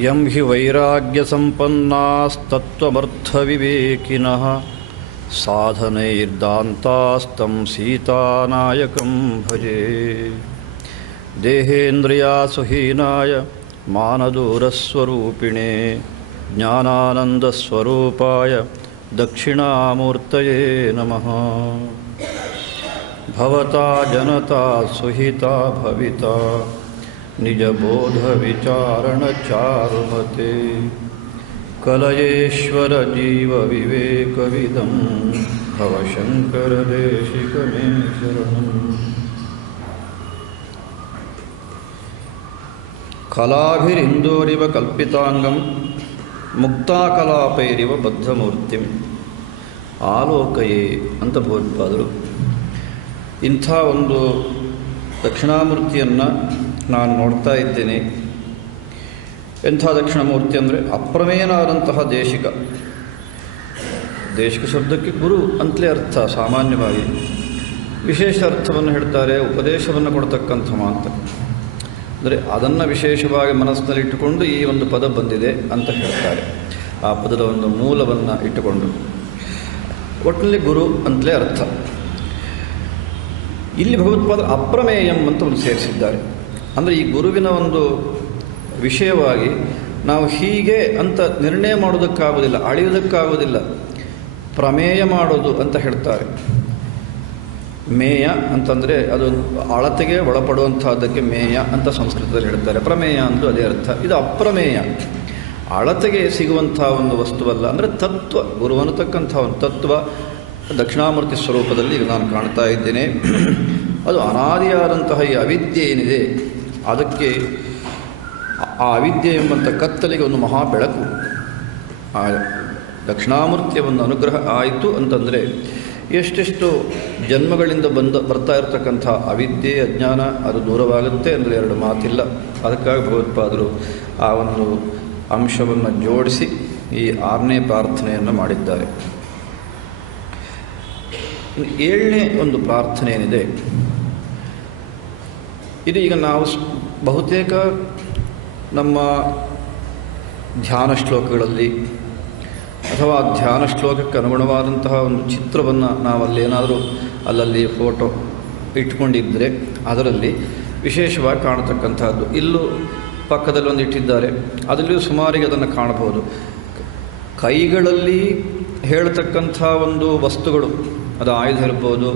M ಹಿ ವೈರಾಗ್ಯಸಂಪನ್ನಾಸ್ತತ್ವಮರ್ಥವಿವೇಕಿನಃ ಸಾಧನೈರ್ದಾಂತಾಸ್ತಂ ಸೀತಾನಾಯಕಂ ಭಜೆ. ದೇಹೇಂದ್ರಿಯಾಸುಹೀನಾಯ ಮಾನದೂರಸ್ವರೂಪಿಣೇ ಜ್ಞಾನಾನಂದಸ್ವರೂಪಾಯ ದಕ್ಷಿಣಾಮೂರ್ತಯೇ ನಮಃ. ಭವತಾ ಜನತಾ ಸುಹಿತಾ ಭವಿತಾ ನಿಜಬೋಧ ವಿಚಾರಣ ಚಾರುಮತೆ ಕಲಯೇಶ್ವರ ಜೀವ ವಿವೇಕವಿದಂ ಭವಶಂಕರ ದೇಶಿಕಮೇ ಶರಣಂ. ಕಲಾಭಿರಿಂದೋರಿವ ಕಲ್ಪಿತಾಂಗಂ ಮುಕ್ತಾಕಲಾಪೈರಿವ ಬದ್ಧಮೂರ್ತಿಂ ಆಲೋಕಯೇ ಅಂತ ಭಗವತ್ಪಾದರು. ಇಂಥ ಒಂದು ದಕ್ಷಿಣಾಮೂರ್ತಿಯನ್ನು ನಾನು ನೋಡ್ತಾ ಇದ್ದೇನೆ. ಎಂಥ ದಕ್ಷಿಣಾಮೂರ್ತಿ ಅಂದರೆ ಅಪ್ರಮೇಯನಾದಂತಹ ದೇಶಿಕ. ದೇಶಿಕ ಶಬ್ದಕ್ಕೆ ಗುರು ಅಂತಲೇ ಅರ್ಥ ಸಾಮಾನ್ಯವಾಗಿ. ವಿಶೇಷ ಅರ್ಥವನ್ನು ಹೇಳ್ತಾರೆ, ಉಪದೇಶವನ್ನು ಕೊಡ್ತಕ್ಕಂಥ ಅಂತ. ಅಂದರೆ ಅದನ್ನು ವಿಶೇಷವಾಗಿ ಮನಸ್ಸಿನಲ್ಲಿಟ್ಟುಕೊಂಡು ಈ ಒಂದು ಪದ ಬಂದಿದೆ ಅಂತ ಹೇಳ್ತಾರೆ. ಆ ಪದದ ಒಂದು ಮೂಲವನ್ನು ಇಟ್ಟುಕೊಂಡು ಒಟ್ಟಿನಲ್ಲಿ ಗುರು ಅಂತಲೇ ಅರ್ಥ. ಇಲ್ಲಿ ಭಗವತ್ಪಾದ ಅಪ್ರಮೇಯಂ ಅಂತ ಒಂದು ಸೇರಿಸಿದ್ದಾರೆ. ಅಂದರೆ ಈ ಗುರುವಿನ ಒಂದು ವಿಷಯವಾಗಿ ನಾವು ಹೀಗೆ ಅಂತ ನಿರ್ಣಯ ಮಾಡೋದಕ್ಕಾಗೋದಿಲ್ಲ, ಅಳೆಯೋದಕ್ಕಾಗೋದಿಲ್ಲ. ಪ್ರಮೇಯ ಮಾಡೋದು ಅಂತ ಹೇಳ್ತಾರೆ. ಮೇಯ ಅಂತಂದರೆ ಅದು ಅಳತೆಗೆ ಒಳಪಡುವಂತಹದ್ದಕ್ಕೆ ಮೇಯ ಅಂತ ಸಂಸ್ಕೃತದಲ್ಲಿ ಹೇಳ್ತಾರೆ. ಪ್ರಮೇಯ ಅಂತೂ ಅದೇ ಅರ್ಥ. ಇದು ಅಪ್ರಮೇಯ, ಅಳತೆಗೆ ಸಿಗುವಂಥ ಒಂದು ವಸ್ತುವಲ್ಲ. ಅಂದರೆ ತತ್ವ, ಗುರು ಅನ್ನತಕ್ಕಂಥ ಒಂದು ತತ್ವ ದಕ್ಷಿಣಾಮೂರ್ತಿ ಸ್ವರೂಪದಲ್ಲಿ ಈಗ ನಾನು ಕಾಣ್ತಾ ಇದ್ದೇನೆ. ಅದು ಅನಾದಿಯಾದಂತಹ ಈ ಅವಿದ್ಯೆ ಏನಿದೆ, ಅದಕ್ಕೆ ಆ ಅವಿದ್ಯೆ ಎಂಬಂಥ ಕತ್ತಲಿಗೆ ಒಂದು ಮಹಾ ಬೆಳಕು. ಆ ದಕ್ಷಿಣಾಮೂರ್ತಿಯ ಒಂದು ಅನುಗ್ರಹ ಆಯಿತು ಅಂತಂದರೆ ಎಷ್ಟೆಷ್ಟು ಜನ್ಮಗಳಿಂದ ಬರ್ತಾ ಇರತಕ್ಕಂಥ ಅವಿದ್ಯೆ ಅಜ್ಞಾನ ಅದು ದೂರವಾಗುತ್ತೆ ಅಂದರೆ ಎರಡು ಮಾತಿಲ್ಲ. ಅದಕ್ಕಾಗಿ ಭಗವತ್ಪಾದರು ಆ ಒಂದು ಅಂಶವನ್ನು ಜೋಡಿಸಿ ಈ 6ನೇ ಪ್ರಾರ್ಥನೆಯನ್ನು ಮಾಡಿದ್ದಾರೆ. 7ನೇ ಒಂದು ಪ್ರಾರ್ಥನೆ ಏನಿದೆ, ಇದು ಈಗ ನಾವು ಬಹುತೇಕ ನಮ್ಮ ಧ್ಯಾನ ಶ್ಲೋಕಗಳಲ್ಲಿ ಅಥವಾ ಧ್ಯಾನ ಶ್ಲೋಕಕ್ಕೆ ಅನುಗುಣವಾದಂತಹ ಒಂದು ಚಿತ್ರವನ್ನು ನಾವಲ್ಲೇನಾದರೂ ಅಲ್ಲಲ್ಲಿ ಫೋಟೋ ಇಟ್ಕೊಂಡಿದ್ದರೆ ಅದರಲ್ಲಿ ವಿಶೇಷವಾಗಿ ಕಾಣತಕ್ಕಂಥದ್ದು. ಇಲ್ಲೂ ಪಕ್ಕದಲ್ಲಿ ಒಂದು ಇಟ್ಟಿದ್ದಾರೆ, ಅದರಲ್ಲಿಯೂ ಸುಮಾರಿಗೆ ಅದನ್ನು ಕಾಣಬಹುದು. ಕೈಗಳಲ್ಲಿ ಹೇಳ್ತಕ್ಕಂಥ ಒಂದು ವಸ್ತುಗಳು, ಅದು ಆಯುಧ ಇರ್ಬೋದು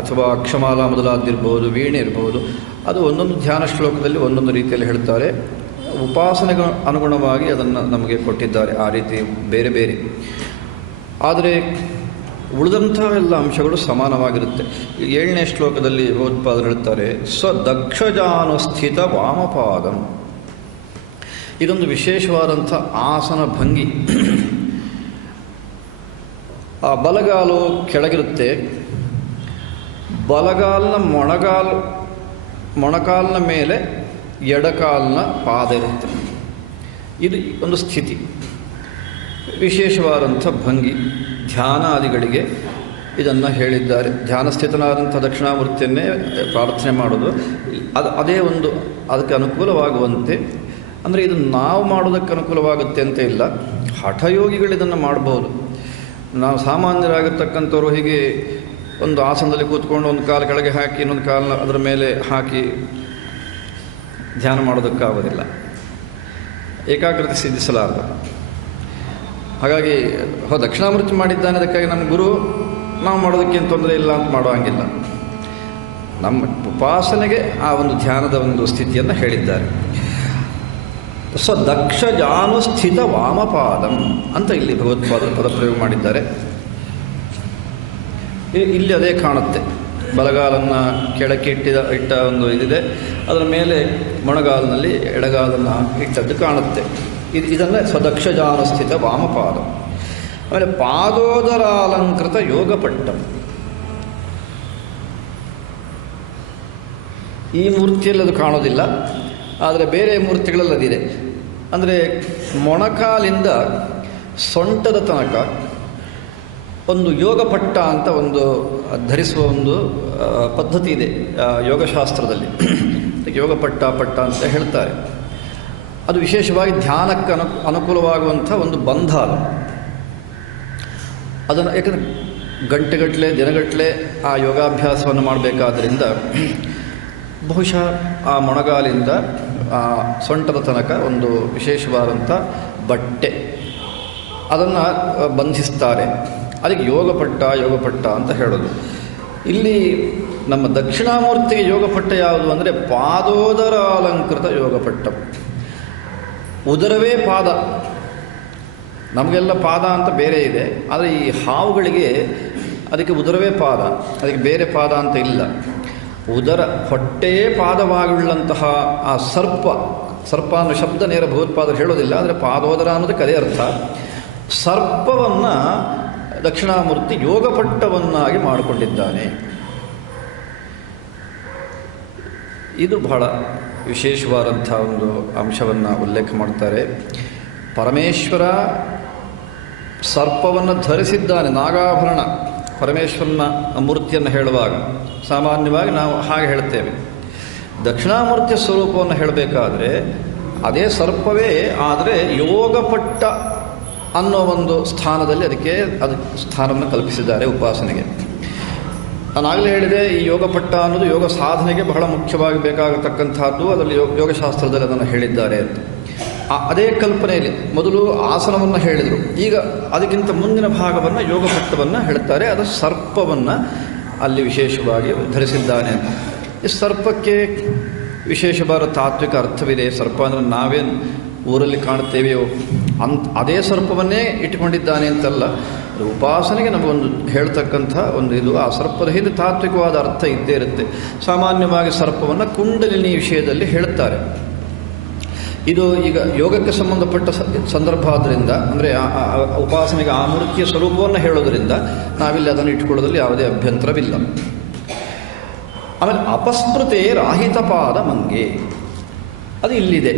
ಅಥವಾ ಅಕ್ಷಮಾಲ ಮೊದಲಾದಿರ್ಬೋದು, ವೀಣೆ ಇರ್ಬೋದು, ಅದು ಒಂದೊಂದು ಧ್ಯಾನ ಶ್ಲೋಕದಲ್ಲಿ ಒಂದೊಂದು ರೀತಿಯಲ್ಲಿ ಹೇಳ್ತಾರೆ. ಉಪಾಸನೆಗೆ ಅನುಗುಣವಾಗಿ ಅದನ್ನು ನಮಗೆ ಕೊಟ್ಟಿದ್ದಾರೆ ಆ ರೀತಿ ಬೇರೆ ಬೇರೆ. ಆದರೆ ಉಳಿದಂಥ ಎಲ್ಲ ಅಂಶಗಳು ಸಮಾನವಾಗಿರುತ್ತೆ. 7ನೇ ಶ್ಲೋಕದಲ್ಲಿ ಭಗವತ್ಪಾದರು ಹೇಳ್ತಾರೆ, ಸ್ವದಕ್ಷಜಾನುಸ್ಥಿತ ವಾಮಪಾದಂ. ಇದೊಂದು ವಿಶೇಷವಾದಂಥ ಆಸನ ಭಂಗಿ. ಆ ಬಲಗಾಲು ಕೆಳಗಿರುತ್ತೆ, ಬಲಗಾಲಿನ ಮೊಣಕಾಲಿನ ಮೇಲೆ ಎಡಕಾಲಿನ ಪಾದ ಇರುತ್ತೆ. ಇದು ಒಂದು ಸ್ಥಿತಿ, ವಿಶೇಷವಾದಂಥ ಭಂಗಿ. ಧ್ಯಾನಾದಿಗಳಿಗೆ ಇದನ್ನು ಹೇಳಿದ್ದಾರೆ. ಧ್ಯಾನಸ್ಥಿತನಾದಂಥ ದಕ್ಷಿಣಾಮೂರ್ತಿಯನ್ನೇ ಪ್ರಾರ್ಥನೆ ಮಾಡೋದು ಅದೇ ಒಂದು ಅದಕ್ಕೆ ಅನುಕೂಲವಾಗುವಂತೆ. ಅಂದರೆ ಇದು ನಾವು ಮಾಡೋದಕ್ಕೆ ಅನುಕೂಲವಾಗುತ್ತೆ ಅಂತ ಇಲ್ಲ, ಹಠಯೋಗಿಗಳು ಇದನ್ನು ಮಾಡ್ಬೋದು. ನಾವು ಸಾಮಾನ್ಯರಾಗಿರ್ತಕ್ಕಂಥವ್ರು ಹೀಗೆ ಒಂದು ಆಸನದಲ್ಲಿ ಕೂತ್ಕೊಂಡು ಒಂದು ಕಾಲು ಕೆಳಗೆ ಹಾಕಿ ಇನ್ನೊಂದು ಕಾಲನ್ನ ಅದರ ಮೇಲೆ ಹಾಕಿ ಧ್ಯಾನ ಮಾಡೋದಕ್ಕಾಗೋದಿಲ್ಲ, ಏಕಾಗ್ರತೆ ಸಿದ್ಧಿಸಲಾರದು. ಹಾಗಾಗಿ ದಕ್ಷಿಣಾಮೂರ್ತಿ ಮಾಡಿದ್ದಾನೆ, ಅದಕ್ಕಾಗಿ ನಮ್ಮ ಗುರು ನಾವು ಮಾಡೋದಕ್ಕೇನು ತೊಂದರೆ ಇಲ್ಲ ಅಂತ ಮಾಡೋ ಹಂಗಿಲ್ಲ. ನಮ್ಮ ಉಪಾಸನೆಗೆ ಆ ಒಂದು ಧ್ಯಾನದ ಒಂದು ಸ್ಥಿತಿಯನ್ನು ಹೇಳಿದ್ದಾರೆ. ಸ್ವದಕ್ಷಜಾನುಸ್ಥಿತ ವಾಮಪಾದಂ ಅಂತ ಇಲ್ಲಿ ಭಗವತ್ಪಾದರು ಪದಪ್ರಯೋಗ ಮಾಡಿದ್ದಾರೆ. ಇಲ್ಲಿ ಅದೇ ಕಾಣುತ್ತೆ. ಬಲಗಾಲನ್ನು ಕೆಳಕ್ಕೆ ಇಟ್ಟ ಒಂದು ಇದಿದೆ, ಅದರ ಮೇಲೆ ಮೊಣಗಾಲಿನಲ್ಲಿ ಎಡಗಾಲನ್ನು ಇಟ್ಟದ್ದು ಕಾಣುತ್ತೆ. ಇದನ್ನು ಸ್ವದಕ್ಷಜಾನುಸ್ಥಿತ ವಾಮಪಾದ. ಆಮೇಲೆ ಪಾದೋದರಾಲಂಕೃತ ಯೋಗಪಟ್ಟಂ. ಈ ಮೂರ್ತಿಯಲ್ಲಿ ಅದು ಕಾಣೋದಿಲ್ಲ, ಆದರೆ ಬೇರೆ ಮೂರ್ತಿಗಳಲ್ಲಿ ಅದಿದೆ. ಅಂದರೆ ಮೊಣಕಾಲಿಂದ ಸೊಂಟದ ತನಕ ಒಂದು ಯೋಗಪಟ್ಟ ಅಂತ ಒಂದು ಧರಿಸುವ ಒಂದು ಪದ್ಧತಿ ಇದೆ ಯೋಗಶಾಸ್ತ್ರದಲ್ಲಿ. ಯೋಗಪಟ್ಟ ಅಂತ ಹೇಳ್ತಾರೆ. ಅದು ವಿಶೇಷವಾಗಿ ಧ್ಯಾನಕ್ಕೆ ಅನುಕೂಲವಾಗುವಂಥ ಒಂದು ಬಂಧ ಅದು. ಅದನ್ನು ಯಾಕಂದರೆ ಗಂಟೆಗಟ್ಟಲೆ ದಿನಗಟ್ಟಲೆ ಆ ಯೋಗಾಭ್ಯಾಸವನ್ನು ಮಾಡಬೇಕಾದ್ರಿಂದ ಬಹುಶಃ ಆ ಮೊಣಗಾಲಿಂದ ಆ ಸೊಂಟದ ತನಕ ಒಂದು ವಿಶೇಷವಾದಂಥ ಬಟ್ಟೆ ಅದನ್ನು ಬಂಧಿಸ್ತಾರೆ. ಅದಕ್ಕೆ ಯೋಗಪಟ್ಟ ಅಂತ ಹೇಳೋದು. ಇಲ್ಲಿ ನಮ್ಮ ದಕ್ಷಿಣಾಮೂರ್ತಿಗೆ ಯೋಗಪಟ್ಟ ಯಾವುದು ಅಂದರೆ ಪಾದೋದರ ಅಲಂಕೃತ ಯೋಗಪಟ್ಟ. ಉದರವೇ ಪಾದ, ನಮಗೆಲ್ಲ ಪಾದ ಅಂತ ಬೇರೆ ಇದೆ, ಆದರೆ ಈ ಹಾವುಗಳಿಗೆ ಅದಕ್ಕೆ ಉದರವೇ ಪಾದ, ಅದಕ್ಕೆ ಬೇರೆ ಪಾದ ಅಂತ ಇಲ್ಲ. ಉದರ ಹೊಟ್ಟೆಯೇ ಪಾದವಾಗಿಳ್ಳಂತಹ ಆ ಸರ್ಪ ಅನ್ನೋ ಶಬ್ದ ನೇರ ಭಗವತ್ಪಾದರು ಹೇಳೋದಿಲ್ಲ, ಆದರೆ ಪಾದೋದರ ಅನ್ನೋದಕ್ಕೆ ಅದೇ ಅರ್ಥ. ಸರ್ಪವನ್ನು ದಕ್ಷಿಣಾಮೂರ್ತಿ ಯೋಗಪಟ್ಟವನ್ನಾಗಿ ಮಾಡಿಕೊಂಡಿದ್ದಾನೆ. ಇದು ಬಹಳ ವಿಶೇಷವಾದಂಥ ಒಂದು ಅಂಶವನ್ನು ಉಲ್ಲೇಖ ಮಾಡ್ತಾರೆ. ಪರಮೇಶ್ವರ ಸರ್ಪವನ್ನು ಧರಿಸಿದ್ದಾನೆ, ನಾಗಾಭರಣ. ಪರಮೇಶ್ವರನ ಮೂರ್ತಿಯನ್ನು ಹೇಳುವಾಗ ಸಾಮಾನ್ಯವಾಗಿ ನಾವು ಹಾಗೆ ಹೇಳ್ತೇವೆ. ದಕ್ಷಿಣಾಮೂರ್ತಿಯ ಸ್ವರೂಪವನ್ನು ಹೇಳಬೇಕಾದ್ರೆ ಅದೇ ಸರ್ಪವೇ, ಆದರೆ ಯೋಗಪಟ್ಟ ಅನ್ನೋ ಒಂದು ಸ್ಥಾನದಲ್ಲಿ ಅದಕ್ಕೆ ಸ್ಥಾನವನ್ನು ಕಲ್ಪಿಸಿದ್ದಾರೆ ಉಪಾಸನೆಗೆ. ನಾನಾಗಲೇ ಹೇಳಿದೆ, ಈ ಯೋಗಪಟ್ಟ ಅನ್ನೋದು ಯೋಗ ಸಾಧನೆಗೆ ಬಹಳ ಮುಖ್ಯವಾಗಿ ಬೇಕಾಗತಕ್ಕಂಥದ್ದು. ಅದರಲ್ಲಿ ಯೋಗಶಾಸ್ತ್ರದಲ್ಲಿ ಅದನ್ನು ಹೇಳಿದ್ದಾರೆ ಅಂತ. ಅದೇ ಕಲ್ಪನೆಯಲ್ಲಿ ಮೊದಲು ಆಸನವನ್ನು ಹೇಳಿದರು, ಈಗ ಅದಕ್ಕಿಂತ ಮುಂದಿನ ಭಾಗವನ್ನು ಯೋಗಪಟ್ಟವನ್ನು ಹೇಳ್ತಾರೆ. ಅದು ಸರ್ಪವನ್ನು ಅಲ್ಲಿ ವಿಶೇಷವಾಗಿ ಧರಿಸಿದ್ದಾನೆ ಅಂತ. ಈ ಸರ್ಪಕ್ಕೆ ವಿಶೇಷವಾದ ತಾತ್ವಿಕ ಅರ್ಥವಿದೆ. ಸರ್ಪ ಅಂದರೆ ನಾವೇನು ಊರಲ್ಲಿ ಕಾಣ್ತೇವೆಯೋ ಅದೇ ಸರ್ಪವನ್ನೇ ಇಟ್ಟುಕೊಂಡಿದ್ದಾನೆ ಅಂತಲ್ಲ. ಉಪಾಸನೆಗೆ ನಮಗೊಂದು ಹೇಳ್ತಕ್ಕಂಥ ಒಂದು ಇದು, ಆ ಸರ್ಪದ ಹಿಂದೆ ತಾತ್ವಿಕವಾದ ಅರ್ಥ ಇದ್ದೇ ಇರುತ್ತೆ. ಸಾಮಾನ್ಯವಾಗಿ ಸರ್ಪವನ್ನು ಕುಂಡಲಿನಿ ವಿಷಯದಲ್ಲಿ ಹೇಳ್ತಾರೆ. ಇದು ಈಗ ಯೋಗಕ್ಕೆ ಸಂಬಂಧಪಟ್ಟ ಸಂದರ್ಭ ಆದ್ದರಿಂದ, ಅಂದರೆ ಉಪಾಸನೆಗೆ ಆ ಮೂರ್ತಿಯ ಸ್ವರೂಪವನ್ನು ಹೇಳೋದರಿಂದ ನಾವಿಲ್ಲಿ ಅದನ್ನು ಇಟ್ಕೊಳ್ಳೋದ್ರಲ್ಲಿ ಯಾವುದೇ ಅಭ್ಯಂತರವಿಲ್ಲ. ಆಮೇಲೆ ಅಪಸ್ಮೃತೆ ರಾಹಿತ ಪಾದ ಮಂಗೆ, ಅದು ಇಲ್ಲಿದೆ.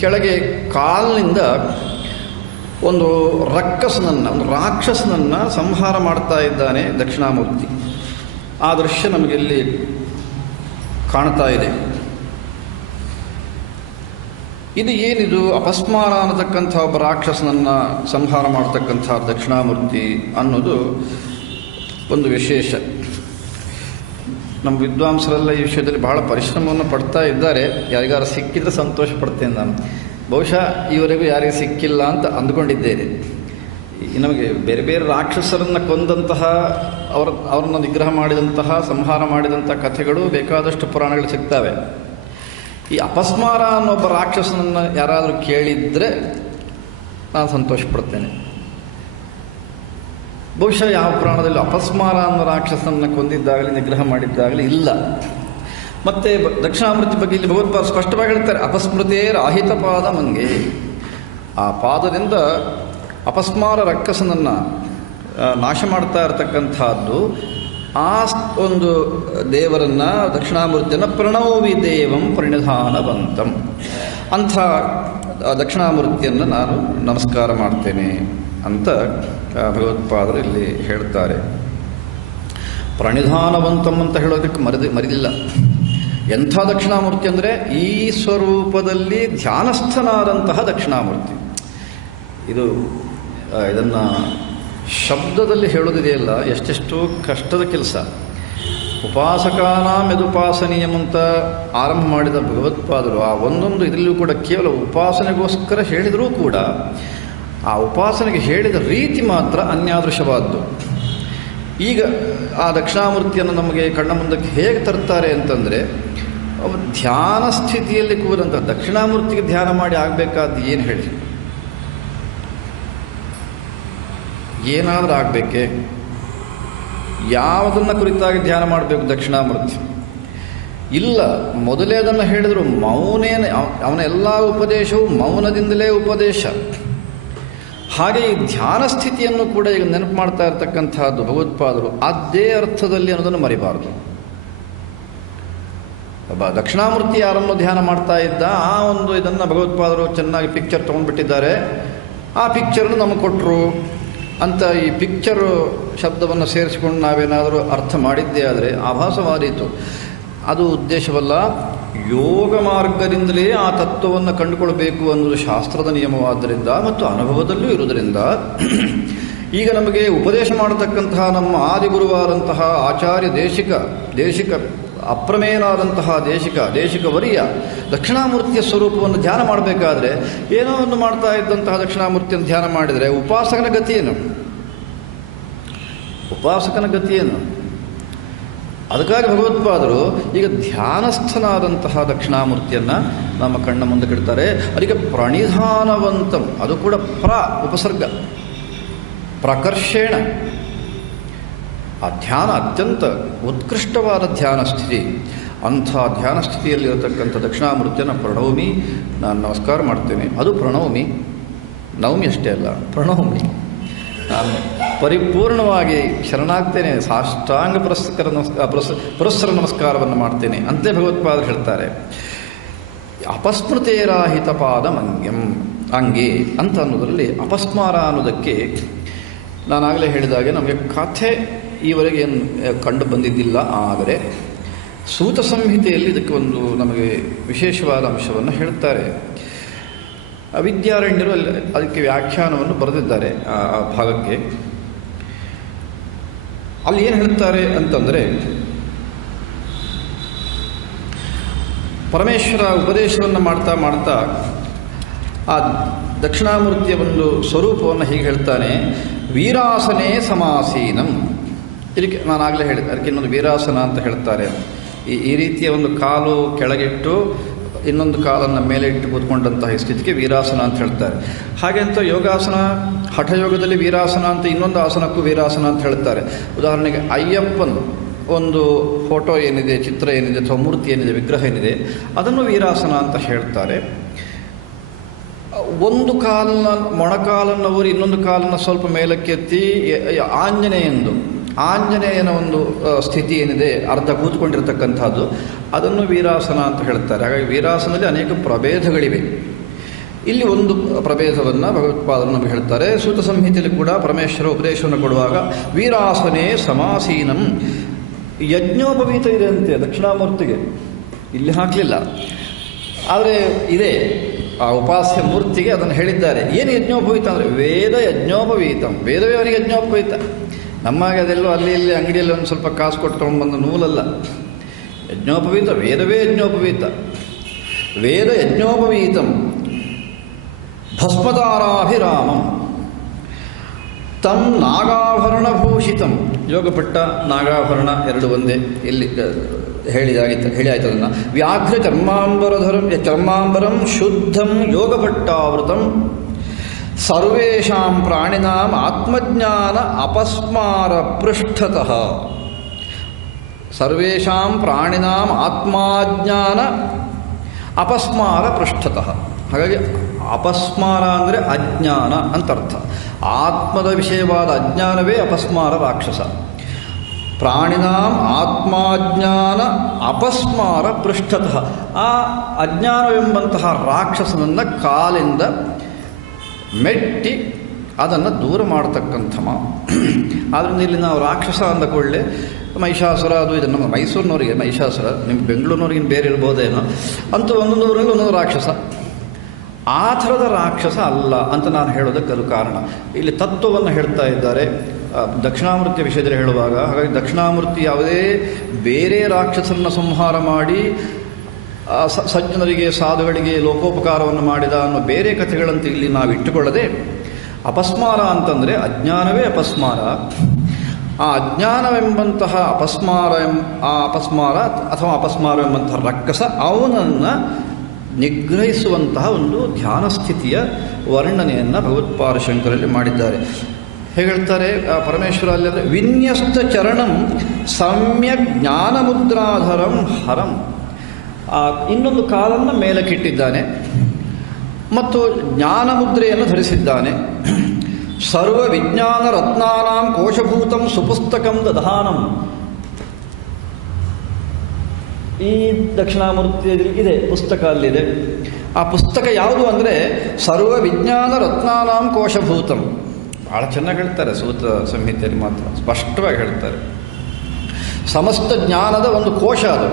ಕೆಳಗೆ ಕಾಲಿನಿಂದ ಒಂದು ರಾಕ್ಷಸನನ್ನು ಸಂಹಾರ ಮಾಡ್ತಾ ಇದ್ದಾನೆ ದಕ್ಷಿಣಾಮೂರ್ತಿ. ಆ ದೃಶ್ಯ ನಮಗಿಲ್ಲಿ ಕಾಣ್ತಾ ಇದೆ. ಇದು ಏನಿದು ಅಪಸ್ಮಾರ ಅನ್ನತಕ್ಕಂಥ ಒಬ್ಬ ರಾಕ್ಷಸನನ್ನು ಸಂಹಾರ ಮಾಡತಕ್ಕಂಥ ದಕ್ಷಿಣಾಮೂರ್ತಿ ಅನ್ನೋದು ಒಂದು ವಿಶೇಷ. ನಮ್ಮ ವಿದ್ವಾಂಸರೆಲ್ಲ ಈ ವಿಷಯದಲ್ಲಿ ಬಹಳ ಪರಿಶ್ರಮವನ್ನು ಪಡ್ತಾ ಇದ್ದಾರೆ. ಯಾರಿಗಾರು ಸಿಕ್ಕಿದ್ರೆ ಸಂತೋಷ ಪಡ್ತೇನೆ ನಾನು. ಬಹುಶಃ ಈವರೆಗೂ ಯಾರಿಗೂ ಸಿಕ್ಕಿಲ್ಲ ಅಂತ ಅಂದ್ಕೊಂಡಿದ್ದೇನೆ. ನಮಗೆ ಬೇರೆ ಬೇರೆ ರಾಕ್ಷಸರನ್ನು ಕೊಂದಂತಹ ಅವರನ್ನು ನಿಗ್ರಹ ಮಾಡಿದಂತಹ ಸಂಹಾರ ಮಾಡಿದಂಥ ಕಥೆಗಳು ಬೇಕಾದಷ್ಟು ಪುರಾಣಗಳು ಸಿಗ್ತವೆ. ಈ ಅಪಸ್ಮಾರ ಅನ್ನೊಬ್ಬ ರಾಕ್ಷಸನನ್ನು ಯಾರಾದರೂ ಕೇಳಿದರೆ ನಾನು ಸಂತೋಷ ಪಡ್ತೇನೆ. ಬಹುಶಃ ಯಾವ ಪುರಾಣದಲ್ಲಿ ಅಪಸ್ಮಾರ ಅನ್ನೋ ರಾಕ್ಷಸನನ್ನು ಕೊಂದಿದ್ದಾಗಲಿ ನಿಗ್ರಹ ಮಾಡಿದ್ದಾಗಲಿ ಇಲ್ಲ. ಮತ್ತು ದಕ್ಷಿಣಾಮೂರ್ತಿ ಬಗ್ಗೆ ಇಲ್ಲಿ ಭಗವತ್ಪಾದ ಸ್ಪಷ್ಟವಾಗಿ ಹೇಳ್ತಾರೆ, ಅಪಸ್ಮೃತೇ ರಾಹಿತ ಪಾದ ಮಂಗೆ. ಆ ಪಾದದಿಂದ ಅಪಸ್ಮಾರ ರಾಕ್ಷಸನನ್ನು ನಾಶ ಮಾಡ್ತಾ ಇರತಕ್ಕಂಥದ್ದು. ಆ ಒಂದು ದೇವರನ್ನು, ದಕ್ಷಿಣಾಮೂರ್ತಿಯನ್ನು ಪ್ರಣವೋವಿ ದೇವಂ ಪರಿಣಿಧಾನವಂತಂ, ಅಂಥ ದಕ್ಷಿಣಾಮೂರ್ತಿಯನ್ನು ನಾನು ನಮಸ್ಕಾರ ಮಾಡ್ತೇನೆ ಅಂತ ಭಗವತ್ಪಾದರು ಇಲ್ಲಿ ಹೇಳ್ತಾರೆ. ಪ್ರಣಿಧಾನವಂತಂ ಅಂತ ಹೇಳೋದಕ್ಕೆ ಮರಿದಿಲ್ಲ. ಎಂಥ ದಕ್ಷಿಣಾಮೂರ್ತಿ ಅಂದರೆ ಈ ಸ್ವರೂಪದಲ್ಲಿ ಧ್ಯಾನಸ್ಥನಾದಂತಹ ದಕ್ಷಿಣಾಮೂರ್ತಿ. ಇದನ್ನು ಶಬ್ದದಲ್ಲಿ ಹೇಳೋದಿದೆಯಲ್ಲ, ಎಷ್ಟೆಷ್ಟು ಕಷ್ಟದ ಕೆಲಸ. ಉಪಾಸಕಾನಾಂ ಯದುಪಾಸನೀಯಂ ಅಂತ ಆರಂಭ ಮಾಡಿದ ಭಗವತ್ಪಾದರು ಆ ಒಂದೊಂದು ಇದರಲ್ಲೂ ಕೂಡ ಕೇವಲ ಉಪಾಸನೆಗೋಸ್ಕರ ಹೇಳಿದರೂ ಕೂಡ ಆ ಉಪಾಸನೆಗೆ ಹೇಳಿದ ರೀತಿ ಮಾತ್ರ ಅನ್ಯಾದೃಶವಾದ್ದು. ಈಗ ಆ ದಕ್ಷಿಣಾಮೂರ್ತಿಯನ್ನು ನಮಗೆ ಕಣ್ಣ ಮುಂದಕ್ಕೆ ಹೇಗೆ ತರ್ತಾರೆ ಅಂತಂದರೆ, ಧ್ಯಾನ ಸ್ಥಿತಿಯಲ್ಲಿ ಕೂರಂಥ ದಕ್ಷಿಣಾಮೂರ್ತಿಗೆ ಧ್ಯಾನ ಮಾಡಿ ಆಗಬೇಕಾದ್ದು ಏನು ಹೇಳಿ? ಏನಾದರೂ ಆಗಬೇಕೆ? ಯಾವುದನ್ನು ಕುರಿತಾಗಿ ಧ್ಯಾನ ಮಾಡಬೇಕು ದಕ್ಷಿಣಾಮೂರ್ತಿ? ಇಲ್ಲ, ಮೊದಲೇ ಅದನ್ನು ಹೇಳಿದರು. ಮೌನೇನ, ಅವನ ಎಲ್ಲ ಉಪದೇಶವು ಮೌನದಿಂದಲೇ ಉಪದೇಶ. ಹಾಗೆ ಈ ಧ್ಯಾನ ಸ್ಥಿತಿಯನ್ನು ಕೂಡ ಈಗ ನೆನಪು ಮಾಡ್ತಾ ಇರತಕ್ಕಂಥದ್ದು ಭಗವತ್ಪಾದರು ಅದೇ ಅರ್ಥದಲ್ಲಿ ಅನ್ನೋದನ್ನು ಮರಿಬಾರದು. ಒಬ್ಬ ದಕ್ಷಿಣಾಮೂರ್ತಿ ಯಾರನ್ನು ಧ್ಯಾನ ಮಾಡ್ತಾ ಇದ್ದ, ಆ ಒಂದು ಇದನ್ನು ಭಗವತ್ಪಾದರು ಚೆನ್ನಾಗಿ ಪಿಕ್ಚರ್ ತೊಗೊಂಡ್ಬಿಟ್ಟಿದ್ದಾರೆ. ಆ ಪಿಕ್ಚರ್ನು ನಮಗೆ ಕೊಟ್ಟರು ಅಂತ ಈ ಪಿಕ್ಚರು ಶಬ್ದವನ್ನು ಸೇರಿಸಿಕೊಂಡು ನಾವೇನಾದರೂ ಅರ್ಥ ಮಾಡಿದ್ದೇ ಆದರೆ ಆಭಾಸವಾದೀತು. ಅದು ಉದ್ದೇಶವಲ್ಲ. ಯೋಗ ಮಾರ್ಗದಿಂದಲೇ ಆ ತತ್ವವನ್ನು ಕಂಡುಕೊಳ್ಬೇಕು ಅನ್ನೋದು ಶಾಸ್ತ್ರದ ನಿಯಮವಾದ್ದರಿಂದ ಮತ್ತು ಅನುಭವದಲ್ಲೂ ಇರುವುದರಿಂದ ಈಗ ನಮಗೆ ಉಪದೇಶ ಮಾಡತಕ್ಕಂತಹ ನಮ್ಮ ಆದಿಗುರುವಾದಂತಹ ಆಚಾರ್ಯ ದೇಶಿಕ ಅಪ್ರಮೇಯನಾದಂತಹ ದೇಶಿಕವರಿಯ ದಕ್ಷಿಣಾಮೂರ್ತಿಯ ಸ್ವರೂಪವನ್ನು ಧ್ಯಾನ ಮಾಡಬೇಕಾದ್ರೆ ಏನೋ ಒಂದು ಮಾಡ್ತಾ ಇದ್ದಂತಹ ದಕ್ಷಿಣಾಮೂರ್ತಿಯನ್ನು ಧ್ಯಾನ ಮಾಡಿದರೆ ಉಪಾಸಕನ ಗತಿಯೇನು? ಅದಕ್ಕಾಗಿ ಭಗವತ್ಪಾದರು ಈಗ ಧ್ಯಾನಸ್ಥನಾದಂತಹ ದಕ್ಷಿಣಾಮೂರ್ತಿಯನ್ನು ನಮ್ಮ ಕಣ್ಣ ಮುಂದೆ ಇಡ್ತಾರೆ. ಅದಕ್ಕೆ ಪ್ರಣಿಧಾನವಂತಂ, ಅದು ಕೂಡ ಉಪಸರ್ಗ ಪ್ರಕರ್ಷೇಣ. ಆ ಧ್ಯಾನ ಅತ್ಯಂತ ಉತ್ಕೃಷ್ಟವಾದ ಧ್ಯಾನ ಸ್ಥಿತಿ. ಅಂಥ ಧ್ಯಾನ ಸ್ಥಿತಿಯಲ್ಲಿರತಕ್ಕಂಥ ದಕ್ಷಿಣಾಮೂರ್ತಿಯನ್ನು ಪ್ರಣವಮಿ, ನಾನು ನಮಸ್ಕಾರ ಮಾಡ್ತೇನೆ. ಅದು ಪ್ರಣವಮಿ, ನವಮಿ ಅಷ್ಟೇ ಅಲ್ಲ, ಪ್ರಣವಮಿ. ನಾನು ಪರಿಪೂರ್ಣವಾಗಿ ಶರಣಾಗ್ತೇನೆ, ಸಾಷ್ಟಾಂಗ ಪುರಸ್ಸರ ನಮಸ್ಕಾರವನ್ನು ಮಾಡ್ತೇನೆ ಅಂತಲೇ ಭಗವತ್ಪಾದರು ಹೇಳ್ತಾರೆ. ಅಪಸ್ಮೃತೇರಾಹಿತ ಪಾದ ಅಂಗೆ ಅಂತ ಅನ್ನೋದರಲ್ಲಿ ಅಪಸ್ಮಾರ ಅನ್ನೋದಕ್ಕೆ ನಾನಾಗಲೇ ಹೇಳಿದಾಗೆ ನಮಗೆ ಕಥೆ ಈವರೆಗೆ ಏನು ಕಂಡು ಬಂದಿದ್ದಿಲ್ಲ. ಆದರೆ ಸೂತ ಸಂಹಿತೆಯಲ್ಲಿ ಇದಕ್ಕೆ ಒಂದು ನಮಗೆ ವಿಶೇಷವಾದ ಅಂಶವನ್ನು ಹೇಳ್ತಾರೆ. ವಿದ್ಯಾರಣ್ಯರು ಅಲ್ಲಿ ಅದಕ್ಕೆ ವ್ಯಾಖ್ಯಾನವನ್ನು ಬರೆದಿದ್ದಾರೆ. ಆ ಭಾಗಕ್ಕೆ ಅಲ್ಲಿ ಏನು ಹೇಳ್ತಾರೆ ಅಂತಂದರೆ, ಪರಮೇಶ್ವರ ಉಪದೇಶವನ್ನು ಮಾಡ್ತಾ ಮಾಡ್ತಾ ಆ ದಕ್ಷಿಣಾಮೂರ್ತಿಯ ಒಂದು ಸ್ವರೂಪವನ್ನು ಹೀಗೆ ಹೇಳ್ತಾನೆ, ವೀರಾಸನೇ ಸಮಾಸೀನಂ. ಇದಕ್ಕೆ ನಾನಾಗಲೇ ಹೇಳಿದೆ, ಅದಕ್ಕೆ ಇನ್ನೊಂದು ವೀರಾಸನ ಅಂತ ಹೇಳ್ತಾರೆ. ಈ ರೀತಿಯ ಒಂದು ಕಾಲು ಕೆಳಗಿಟ್ಟು ಇನ್ನೊಂದು ಕಾಲನ್ನು ಮೇಲೆ ಇಟ್ಟು ಕೂತ್ಕೊಂಡಂತಹ ಸ್ಥಿತಿಗೆ ವೀರಾಸನ ಅಂತ ಹೇಳ್ತಾರೆ. ಹಾಗೆ ಅಂತ ಯೋಗಾಸನ, ಹಠಯೋಗದಲ್ಲಿ ವೀರಾಸನ ಅಂತ ಇನ್ನೊಂದು ಆಸನಕ್ಕೂ ವೀರಾಸನ ಅಂತ ಹೇಳ್ತಾರೆ. ಉದಾಹರಣೆಗೆ ಅಯ್ಯಪ್ಪನ ಒಂದು ಫೋಟೋ ಏನಿದೆ, ಚಿತ್ರ ಏನಿದೆ, ಅಥವಾ ಮೂರ್ತಿ ಏನಿದೆ, ವಿಗ್ರಹ ಏನಿದೆ, ಅದನ್ನು ವೀರಾಸನ ಅಂತ ಹೇಳ್ತಾರೆ. ಒಂದು ಕಾಲನ್ನ ಮೊಣಕಾಲನ್ನು ಊರಿ ಇನ್ನೊಂದು ಕಾಲನ್ನು ಸ್ವಲ್ಪ ಮೇಲಕ್ಕೆತ್ತಿ ಆಂಜನೇಯನ ಒಂದು ಸ್ಥಿತಿ ಏನಿದೆ, ಅರ್ಧ ಕೂತ್ಕೊಂಡಿರ್ತಕ್ಕಂಥದ್ದು, ಅದನ್ನು ವೀರಾಸನ ಅಂತ ಹೇಳ್ತಾರೆ. ಹಾಗಾಗಿ ವೀರಾಸನದಲ್ಲಿ ಅನೇಕ ಪ್ರಭೇದಗಳಿವೆ. ಇಲ್ಲಿ ಒಂದು ಪ್ರಭೇದವನ್ನು ಭಗವತ್ಪಾದರು ನಮಗೆ ಹೇಳ್ತಾರೆ. ಸೂತ ಸಂಹಿತೆಯಲ್ಲಿ ಕೂಡ ಪರಮೇಶ್ವರ ಉಪದೇಶವನ್ನು ಕೊಡುವಾಗ ವೀರಾಸನೇ ಸಮಾಸೀನಂ. ಯಜ್ಞೋಪವೀತ ಇದೆ ಅಂತೆ ದಕ್ಷಿಣಾಮೂರ್ತಿಗೆ, ಇಲ್ಲಿ ಹಾಕಲಿಲ್ಲ, ಆದರೆ ಇದೆ ಆ ಉಪಾಸ್ಯ ಮೂರ್ತಿಗೆ ಅದನ್ನು ಹೇಳಿದ್ದಾರೆ. ಏನು ಯಜ್ಞೋಪವೀತ ಅಂದರೆ ವೇದ ಯಜ್ಞೋಪವೀತಂ, ವೇದವೇ ಅವನಿಗೆ ಯಜ್ಞೋಪವೀತ. ನಮ್ಮಾಗೆ ಅದೆಲ್ಲೋ ಅಲ್ಲಿ ಇಲ್ಲಿ ಅಂಗಡಿಯಲ್ಲಿ ಒಂದು ಸ್ವಲ್ಪ ಕಾಸು ಕೊಟ್ಕೊಂಡು ಬಂದ ನೂಲಲ್ಲ. ಯಜ್ಞೋಪವೀತ, ವೇದವೇ ಯಜ್ಞೋಪವೀತ. ವೇದ ಯಜ್ಞೋಪವೀತಂ ಭಸ್ಮದಾರಾಭಿರಾಮಂ ತಂ ನಾಗಾಭರಣಭೂಷಿತಂ. ಯೋಗಪಟ್ಟ ನಾಗಾಭರಣ ಎರಡು ಒಂದೇ, ಇಲ್ಲಿ ಹೇಳಿ ಆಯ್ತು ಅದನ್ನು. ವ್ಯಾಘ್ರ ಚರ್ಮಾಂಬರಂ ಶುದ್ಧಂ ಯೋಗಪಟ್ಟಾವೃತಂ ಸರ್ವೇಷಾಂ ಪ್ರಾಣಿನಾಂ ಆತ್ಮಜ್ಞಾನ ಅಪಸ್ಮಾರ ಪೃಷ್ಠತಃ. ಸರ್ವೇಷಾಂ ಪ್ರಾಣಿನಾಂ ಆತ್ಮಜ್ಞಾನ ಅಪಸ್ಮಾರ ಪೃಷ್ಠತಃ. ಹಾಗಾಗಿ ಅಪಸ್ಮಾರ ಅಂದರೆ ಅಜ್ಞಾನ ಅಂತರ್ಥ. ಆತ್ಮದ ವಿಷಯವಾದ ಅಜ್ಞಾನವೇ ಅಪಸ್ಮಾರ ರಾಕ್ಷಸ. ಪ್ರಾಣಿನಾಂ ಆತ್ಮಾಜ್ಞಾನ ಅಪಸ್ಮಾರ ಪೃಷ್ಠತಃ. ಆ ಅಜ್ಞಾನವೆಂಬಂತಹ ರಾಕ್ಷಸನನ್ನು ಕಾಲಿಂದ ಮೆಟ್ಟಿ ಅದನ್ನು ದೂರ ಮಾಡತಕ್ಕಂಥ ಆದ್ದರಿಂದ ಇಲ್ಲಿ ನಾವು ರಾಕ್ಷಸ ಅಂದ ಕೂಡಲೇ ಮಹಿಷಾಸುರ, ಅದು ಇದು ನಮ್ಮ ಮೈಸೂರಿನವರಿಗೆ ಮಹಿಷಾಸುರ, ನಿಮ್ಮ ಬೆಂಗಳೂರಿನವ್ರಿಗೆ ಬೇರೆ ಇರ್ಬೋದೇನೋ, ಅಂತೂ ಒಂದೊಂದು ಊರಲ್ಲಿ ಒಂದೊಂದು ರಾಕ್ಷಸ. ಆ ಥರದ ರಾಕ್ಷಸ ಅಲ್ಲ ಅಂತ ನಾನು ಹೇಳೋದಕ್ಕೆ ಅದು ಕಾರಣ. ಇಲ್ಲಿ ತತ್ವವನ್ನು ಹೇಳ್ತಾ ಇದ್ದಾರೆ ದಕ್ಷಿಣಾಮೂರ್ತಿಯ ವಿಷಯದಲ್ಲಿ ಹೇಳುವಾಗ. ಹಾಗಾಗಿ ದಕ್ಷಿಣಾಮೂರ್ತಿ ಯಾವುದೇ ಬೇರೆ ರಾಕ್ಷಸರನ್ನು ಸಂಹಾರ ಮಾಡಿ ಸಜ್ಜನರಿಗೆ ಸಾಧುಗಳಿಗೆ ಲೋಕೋಪಕಾರವನ್ನು ಮಾಡಿದ ಅನ್ನೋ ಬೇರೆ ಕಥೆಗಳಂತ ಇಲ್ಲಿ ನಾವು ಇಟ್ಟುಕೊಳ್ಳದೆ, ಅಪಸ್ಮಾರ ಅಂತಂದರೆ ಅಜ್ಞಾನವೇ ಅಪಸ್ಮಾರ. ಆ ಅಜ್ಞಾನವೆಂಬಂತಹ ಅಪಸ್ಮಾರ ಅಥವಾ ಅಪಸ್ಮಾರವೆಂಬಂತಹ ರಕ್ಕಸ ಅವನನ್ನು ನಿಗ್ರಹಿಸುವಂತಹ ಒಂದು ಧ್ಯಾನ ಸ್ಥಿತಿಯ ವರ್ಣನೆಯನ್ನು ಭಗವತ್ಪಾದ ಶಂಕರಲ್ಲಿ ಮಾಡಿದ್ದಾರೆ. ಹೇಗೆ ಹೇಳ್ತಾರೆ ಪರಮೇಶ್ವರ ಅಲ್ಲಿ ಅಂದರೆ, ವಿನ್ಯಸ್ತ ಚರಣಂ ಸಮ್ಯಕ್ ಜ್ಞಾನಮುದ್ರಾಧರಂ ಹರಂ. ಇನ್ನೊಂದು ಕಾಲನ್ನು ಮೇಲಕ್ಕಿಟ್ಟಿದ್ದಾನೆ ಮತ್ತು ಜ್ಞಾನಮುದ್ರೆಯನ್ನು ಧರಿಸಿದ್ದಾನೆ. ಸರ್ವ ವಿಜ್ಞಾನ ರತ್ನಾನಾಂ ಕೋಶಭೂತಂ ಸುಪುಸ್ತಕಂ ದಧಾನಂ. ಈ ದಕ್ಷಿಣಾಮೂರ್ತಿಯಲ್ಲಿ ಇದೆ, ಪುಸ್ತಕ ಅಲ್ಲಿದೆ. ಆ ಪುಸ್ತಕ ಯಾವುದು ಅಂದರೆ ಸರ್ವ ವಿಜ್ಞಾನ ರತ್ನಾನಾಂ ಕೋಶಭೂತಂ. ಭಾಳ ಚೆನ್ನಾಗಿ ಹೇಳ್ತಾರೆ ಸೂತ ಸಂಹಿತೆಯಲ್ಲಿ, ಮಾತ್ರ ಸ್ಪಷ್ಟವಾಗಿ ಹೇಳ್ತಾರೆ. ಸಮಸ್ತ ಜ್ಞಾನದ ಒಂದು ಕೋಶ ಅದು.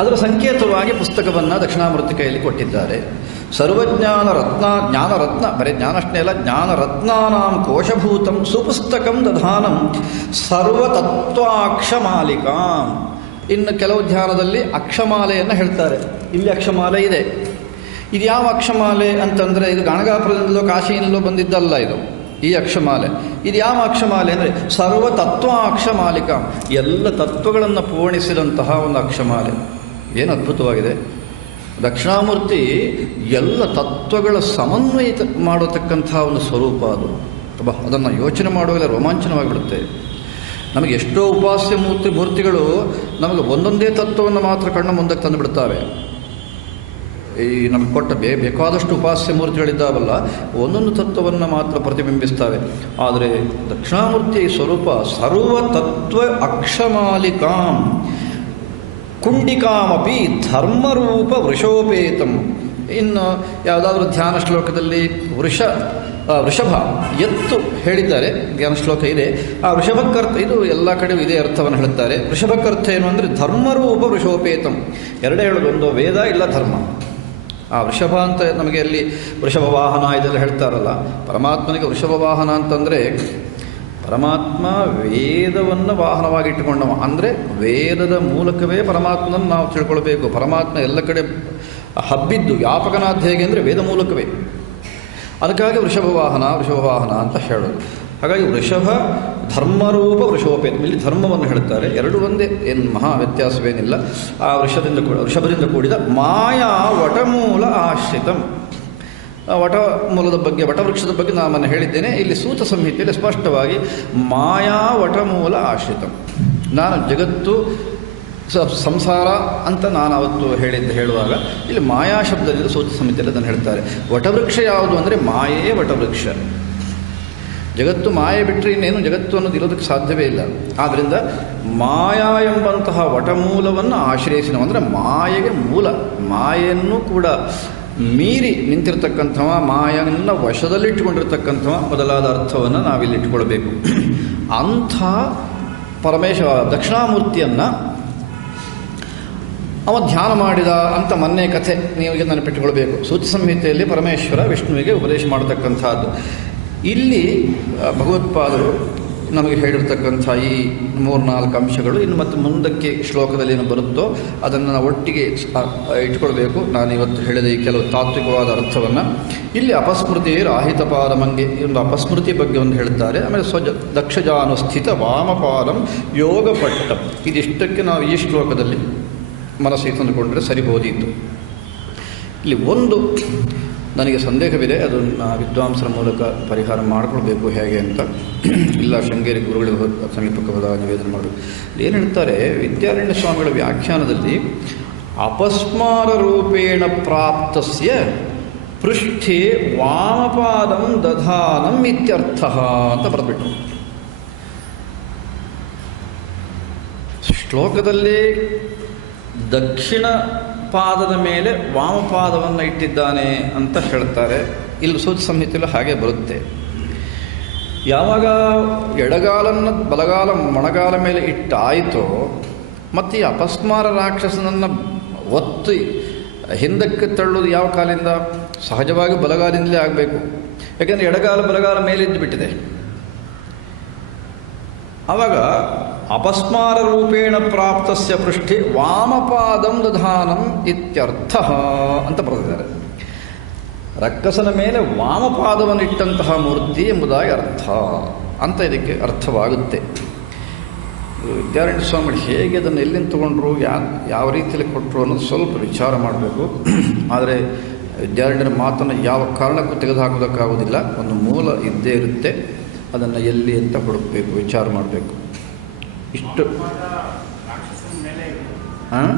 ಅದರ ಸಂಕೇತವಾಗಿ ಪುಸ್ತಕವನ್ನು ದಕ್ಷಿಣಾಮೂರ್ತಿ ಕೈಯಲ್ಲಿ ಕೊಟ್ಟಿದ್ದಾರೆ. ಸರ್ವಜ್ಞಾನ ರತ್ನ, ಜ್ಞಾನರತ್ನ, ಬರೀ ಜ್ಞಾನಷ್ಟೇ ಅಲ್ಲ, ಜ್ಞಾನರತ್ನಾನಾಂ ಕೋಶಭೂತಂ ಸುಪುಸ್ತಕಂ ದಧಾನಂ ಸರ್ವತತ್ವಾಕ್ಷಮಾಲಿಕಾಂ. ಇನ್ನು ಕೆಲವು ಧ್ಯಾನದಲ್ಲಿ ಅಕ್ಷಮಾಲೆಯನ್ನು ಹೇಳ್ತಾರೆ. ಇಲ್ಲಿ ಅಕ್ಷಮಾಲೆ ಇದೆ. ಇದು ಯಾವ ಅಕ್ಷಮಾಲೆ ಅಂತಂದರೆ, ಇದು ಗಣಗಾಪುರದಿಂದಲೋ ಕಾಶಿಯಿಂದಲೋ ಬಂದಿದ್ದಲ್ಲ ಇದು, ಈ ಅಕ್ಷಮಾಲೆ. ಇದು ಯಾವ ಅಕ್ಷಮಾಲೆ ಅಂದರೆ ಸರ್ವತತ್ವಾಕ್ಷಮಾಲಿಕ, ಎಲ್ಲ ತತ್ವಗಳನ್ನು ಪೂರ್ಣಿಸಿದಂತಹ ಒಂದು ಅಕ್ಷಮಾಲೆ. ಏನು ಅದ್ಭುತವಾಗಿದೆ! ದಕ್ಷಿಣಾಮೂರ್ತಿ ಎಲ್ಲ ತತ್ವಗಳ ಸಮನ್ವಯ ಮಾಡತಕ್ಕಂಥ ಒಂದು ಸ್ವರೂಪ ಅದು. ಅದನ್ನು ಯೋಚನೆ ಮಾಡುವಾಗ ರೋಮಾಂಚನವಾಗಿಬಿಡುತ್ತೆ. ನಮಗೆ ಎಷ್ಟೋ ಉಪಾಸ್ಯ ಮೂರ್ತಿಗಳು ನಮಗೆ ಒಂದೊಂದೇ ತತ್ವವನ್ನು ಮಾತ್ರ ಕಣ್ಣ ಮುಂದಕ್ಕೆ ತಂದುಬಿಡ್ತಾವೆ. ಈ ನಮಗೆ ಕೊಟ್ಟ ಬೇಕಾದಷ್ಟು ಉಪಾಸ್ಯ ಮೂರ್ತಿಗಳಿದ್ದಾವಲ್ಲ, ಒಂದೊಂದು ತತ್ವವನ್ನು ಮಾತ್ರ ಪ್ರತಿಬಿಂಬಿಸ್ತವೆ. ಆದರೆ ದಕ್ಷಿಣಾಮೂರ್ತಿಯ ಸ್ವರೂಪ ಸರ್ವತತ್ವ ಅಕ್ಷಮಾಲಿಕಾಂ ಕುಂಡಿಕಾಮಪಿ ಧರ್ಮರೂಪ ವೃಷೋಪೇತಂ. ಇನ್ನು ಯಾವುದಾದ್ರೂ ಧ್ಯಾನ ಶ್ಲೋಕದಲ್ಲಿ ವೃಷಭ ಎತ್ತು ಹೇಳಿದ್ದಾರೆ, ಧ್ಯಾನ ಶ್ಲೋಕ ಇದೆ. ಆ ವೃಷಭಕ್ಕರ್ಥ, ಇದು ಎಲ್ಲ ಕಡೆ ಇದೇ ಅರ್ಥವನ್ನು ಹೇಳುತ್ತಾರೆ. ವೃಷಭಕ್ಕರ್ಥ ಏನು ಅಂದರೆ ಧರ್ಮರೂಪ ವೃಷೋಪೇತಂ. ಎರಡೇ ಹೇಳೋದು, ಒಂದು ವೇದ ಇಲ್ಲ ಧರ್ಮ. ಆ ವೃಷಭ ಅಂತ ನಮಗೆ ಅಲ್ಲಿ ವೃಷಭ ವಾಹನ ಇದೆಲ್ಲ ಹೇಳ್ತಾರಲ್ಲ, ಪರಮಾತ್ಮನಿಗೆ ವೃಷಭ ವಾಹನ ಅಂತಂದರೆ ಪರಮಾತ್ಮ ವೇದವನ್ನು ವಾಹನವಾಗಿ ಇಟ್ಟುಕೊಂಡವ. ಅಂದರೆ ವೇದದ ಮೂಲಕವೇ ಪರಮಾತ್ಮನನ್ನು ನಾವು ತಿಳ್ಕೊಳ್ಬೇಕು. ಪರಮಾತ್ಮ ಎಲ್ಲ ಕಡೆ ಹಬ್ಬಿದ್ದು ವ್ಯಾಪಕನಾದ ಹೇಗೆ ಅಂದರೆ ವೇದ ಮೂಲಕವೇ. ಅದಕ್ಕಾಗಿ ವೃಷಭ ವಾಹನ ಅಂತ ಹೇಳೋದು. ಹಾಗಾಗಿ ವೃಷಭ ಧರ್ಮರೂಪ ವೃಷೋಪೇತ, ಇಲ್ಲಿ ಧರ್ಮವನ್ನು ಹೇಳ್ತಾರೆ. ಎರಡು ಒಂದೇ, ಏನು ಮಹಾ ವ್ಯತ್ಯಾಸವೇನಿಲ್ಲ. ಆ ವೃಷಭದಿಂದ ಕೂಡಿದ ಮಾಯಾ ವಟಮೂಲ ಆಶ್ರಿತಂ. ವಟಮೂಲದ ಬಗ್ಗೆ, ವಟವೃಕ್ಷದ ಬಗ್ಗೆ ನಾನು ಹೇಳಿದ್ದೇನೆ. ಇಲ್ಲಿ ಸೂತ ಸಂಹಿತೆಯಲ್ಲಿ ಸ್ಪಷ್ಟವಾಗಿ ಮಾಯಾ ವಟಮೂಲ ಆಶ್ರಿತಂ. ನಾನು ಜಗತ್ತು ಸಂಸಾರ ಅಂತ ನಾನು ಅವತ್ತು ಹೇಳುವಾಗ ಇಲ್ಲಿ ಮಾಯಾ ಶಬ್ದದಿಂದ ಸೂತ ಸಂಹಿತೆಯಲ್ಲಿ ಅದನ್ನು ಹೇಳ್ತಾರೆ. ವಟವೃಕ್ಷ ಯಾವುದು ಅಂದರೆ ಮಾಯೇ ವಟವೃಕ್ಷ. ಜಗತ್ತು ಮಾಯೆ ಬಿಟ್ಟರೆ ಇನ್ನೇನು ಜಗತ್ತು ಅನ್ನೋದು ಇರೋದಕ್ಕೆ ಸಾಧ್ಯವೇ ಇಲ್ಲ. ಆದ್ದರಿಂದ ಮಾಯಾ ಎಂಬಂತಹ ವಟಮೂಲವನ್ನು ಆಶ್ರಯಿಸಿ, ಅಂದರೆ ಮಾಯೆಗೆ ಮೂಲ, ಮಾಯೆಯನ್ನು ಕೂಡ ಮೀರಿ ನಿಂತಿರ್ತಕ್ಕಂಥವ, ಮಾಯವನ್ನು ವಶದಲ್ಲಿಟ್ಟುಕೊಂಡಿರ್ತಕ್ಕಂಥವ ಮೊದಲಾದ ಅರ್ಥವನ್ನು ನಾವಿಲ್ಲಿ ಇಟ್ಕೊಳ್ಬೇಕು. ಅಂಥ ದಕ್ಷಿಣಾಮೂರ್ತಿಯನ್ನು ಅವ ಧ್ಯಾನ ಮಾಡಿದ ಅಂತ ಮೊನ್ನೆ ಕಥೆ ನೀವು ನೆನಪಿಟ್ಟುಕೊಳ್ಬೇಕು. ಸೂತ ಸಂಹಿತೆಯಲ್ಲಿ ಪರಮೇಶ್ವರ ವಿಷ್ಣುವಿಗೆ ಉಪದೇಶ ಮಾಡತಕ್ಕಂಥದ್ದು. ಇಲ್ಲಿ ಭಗವತ್ಪಾದರು ನಮಗೆ ಹೇಳಿರ್ತಕ್ಕಂಥ ಈ 3-4 ಅಂಶಗಳು ಇನ್ನು ಮತ್ತು ಮುಂದಕ್ಕೆ ಶ್ಲೋಕದಲ್ಲಿ ಏನು ಬರುತ್ತೋ ಅದನ್ನು ನಾವು ಒಟ್ಟಿಗೆ ಇಟ್ಕೊಳ್ಬೇಕು. ನಾನು ಇವತ್ತು ಹೇಳಿದ ಈ ಕೆಲವು ತಾತ್ವಿಕವಾದ ಅರ್ಥವನ್ನು ಇಲ್ಲಿ ಅಪಸ್ಮೃತಿ ರಾಹಿತ ಪಾದಮಂಗೆ, ಈ ಒಂದು ಅಪಸ್ಮೃತಿ ಬಗ್ಗೆ ಒಂದು ಹೇಳ್ತಾರೆ. ಆಮೇಲೆ ದಕ್ಷಜಾನುಸ್ಥಿತ ವಾಮಪಾದಂ ಯೋಗಪಟ್ಟಂ. ಇದಿಷ್ಟಕ್ಕೆ ನಾವು ಈ ಶ್ಲೋಕದಲ್ಲಿ ಮನಸ್ಸಿಗೆ ತಂದುಕೊಂಡ್ರೆ ಸರಿಬೋದಿತ್ತು. ಇಲ್ಲಿ ಒಂದು ನನಗೆ ಸಂದೇಹವಿದೆ, ಅದನ್ನು ವಿದ್ವಾಂಸರ ಮೂಲಕ ಪರಿಹಾರ ಮಾಡಿಕೊಳ್ಬೇಕು ಹೇಗೆ ಅಂತ. ಇಲ್ಲ ಶೃಂಗೇರಿ ಗುರುಗಳಿಗೆ ಸಮೀಪಕ್ಕೆ ಹೋದಾಗ ನಿವೇದನೆ ಮಾಡಬೇಕು. ಏನು ಹೇಳ್ತಾರೆ, ವಿದ್ಯಾರಣ್ಯ ಸ್ವಾಮಿಗಳ ವ್ಯಾಖ್ಯಾನದಲ್ಲಿ ಅಪಸ್ಮಾರ ರೂಪೇಣ ಪ್ರಾಪ್ತಸ್ಯ ಪೃಷ್ಠೆ ವಾಮಪಾದಂ ದಧಾನಂ ಇತ್ಯರ್ಥ ಅಂತ ಬರೆದ್ಬಿಟ್ಟು. ಶ್ಲೋಕದಲ್ಲಿ ದಕ್ಷಿಣ ಪಾದದ ಮೇಲೆ ವಾಮಪಾದವನ್ನು ಇಟ್ಟಿದ್ದಾನೆ ಅಂತ ಹೇಳ್ತಾರೆ. ಇಲ್ಲಿ ಸೂತ ಸಂಹಿತೆಯಲ್ಲಿ ಹಾಗೆ ಬರುತ್ತೆ. ಯಾವಾಗ ಎಡಗಾಲನ್ನು ಬಲಗಾಲ ಮೊಣಗಾಲ ಮೇಲೆ ಇಟ್ಟಾಯಿತೋ ಮತ್ತು ಈ ಅಪಸ್ಮಾರ ರಾಕ್ಷಸನನ್ನು ಒತ್ತಿ ಹಿಂದಕ್ಕೆ ತಳ್ಳೋದು ಯಾವ ಕಾಲಿಂದ? ಸಹಜವಾಗಿ ಬಲಗಾಲಿಂದಲೇ ಆಗಬೇಕು. ಯಾಕೆಂದರೆ ಎಡಗಾಲ ಬಲಗಾಲ ಮೇಲಿದ್ದು ಬಿಟ್ಟಿದೆ. ಆವಾಗ ಅಪಸ್ಮಾರ ರೂಪೇಣ ಪ್ರಾಪ್ತಸ್ಯ ಪೃಷ್ಠೆ ವಾಮಪಾದಂ ದಧಾನಂ ಇತ್ಯರ್ಥ ಅಂತ ಬರೆದಿದ್ದಾರೆ. ರಕ್ಕಸನ ಮೇಲೆ ವಾಮಪಾದವನ್ನು ಇಟ್ಟಂತಹ ಮೂರ್ತಿ ಎಂಬುದಾಗಿ ಅರ್ಥ ಅಂತ ಇದಕ್ಕೆ ಅರ್ಥವಾಗುತ್ತೆ. ವಿದ್ಯಾರಣ್ಯ ಸ್ವಾಮಿಗಳು ಹೇಗೆ ಅದನ್ನು ಎಲ್ಲಿಂದ ತಗೊಂಡ್ರು, ಯಾವ ರೀತಿಯಲ್ಲಿ ಕೊಟ್ಟರು ಅನ್ನೋದು ಸ್ವಲ್ಪ ವಿಚಾರ ಮಾಡಬೇಕು. ಆದರೆ ವಿದ್ಯಾರಣ್ಯರ ಮಾತನ್ನು ಯಾವ ಕಾರಣಕ್ಕೂ ತೆಗೆದುಹಾಕೋದಕ್ಕಾಗೋದಿಲ್ಲ. ಒಂದು ಮೂಲ ಇದ್ದೇ ಇರುತ್ತೆ, ಅದನ್ನು ಎಲ್ಲಿ ಅಂತ ಹುಡುಕಬೇಕು, ವಿಚಾರ ಮಾಡಬೇಕು. ಇಷ್ಟು ಹಾಂ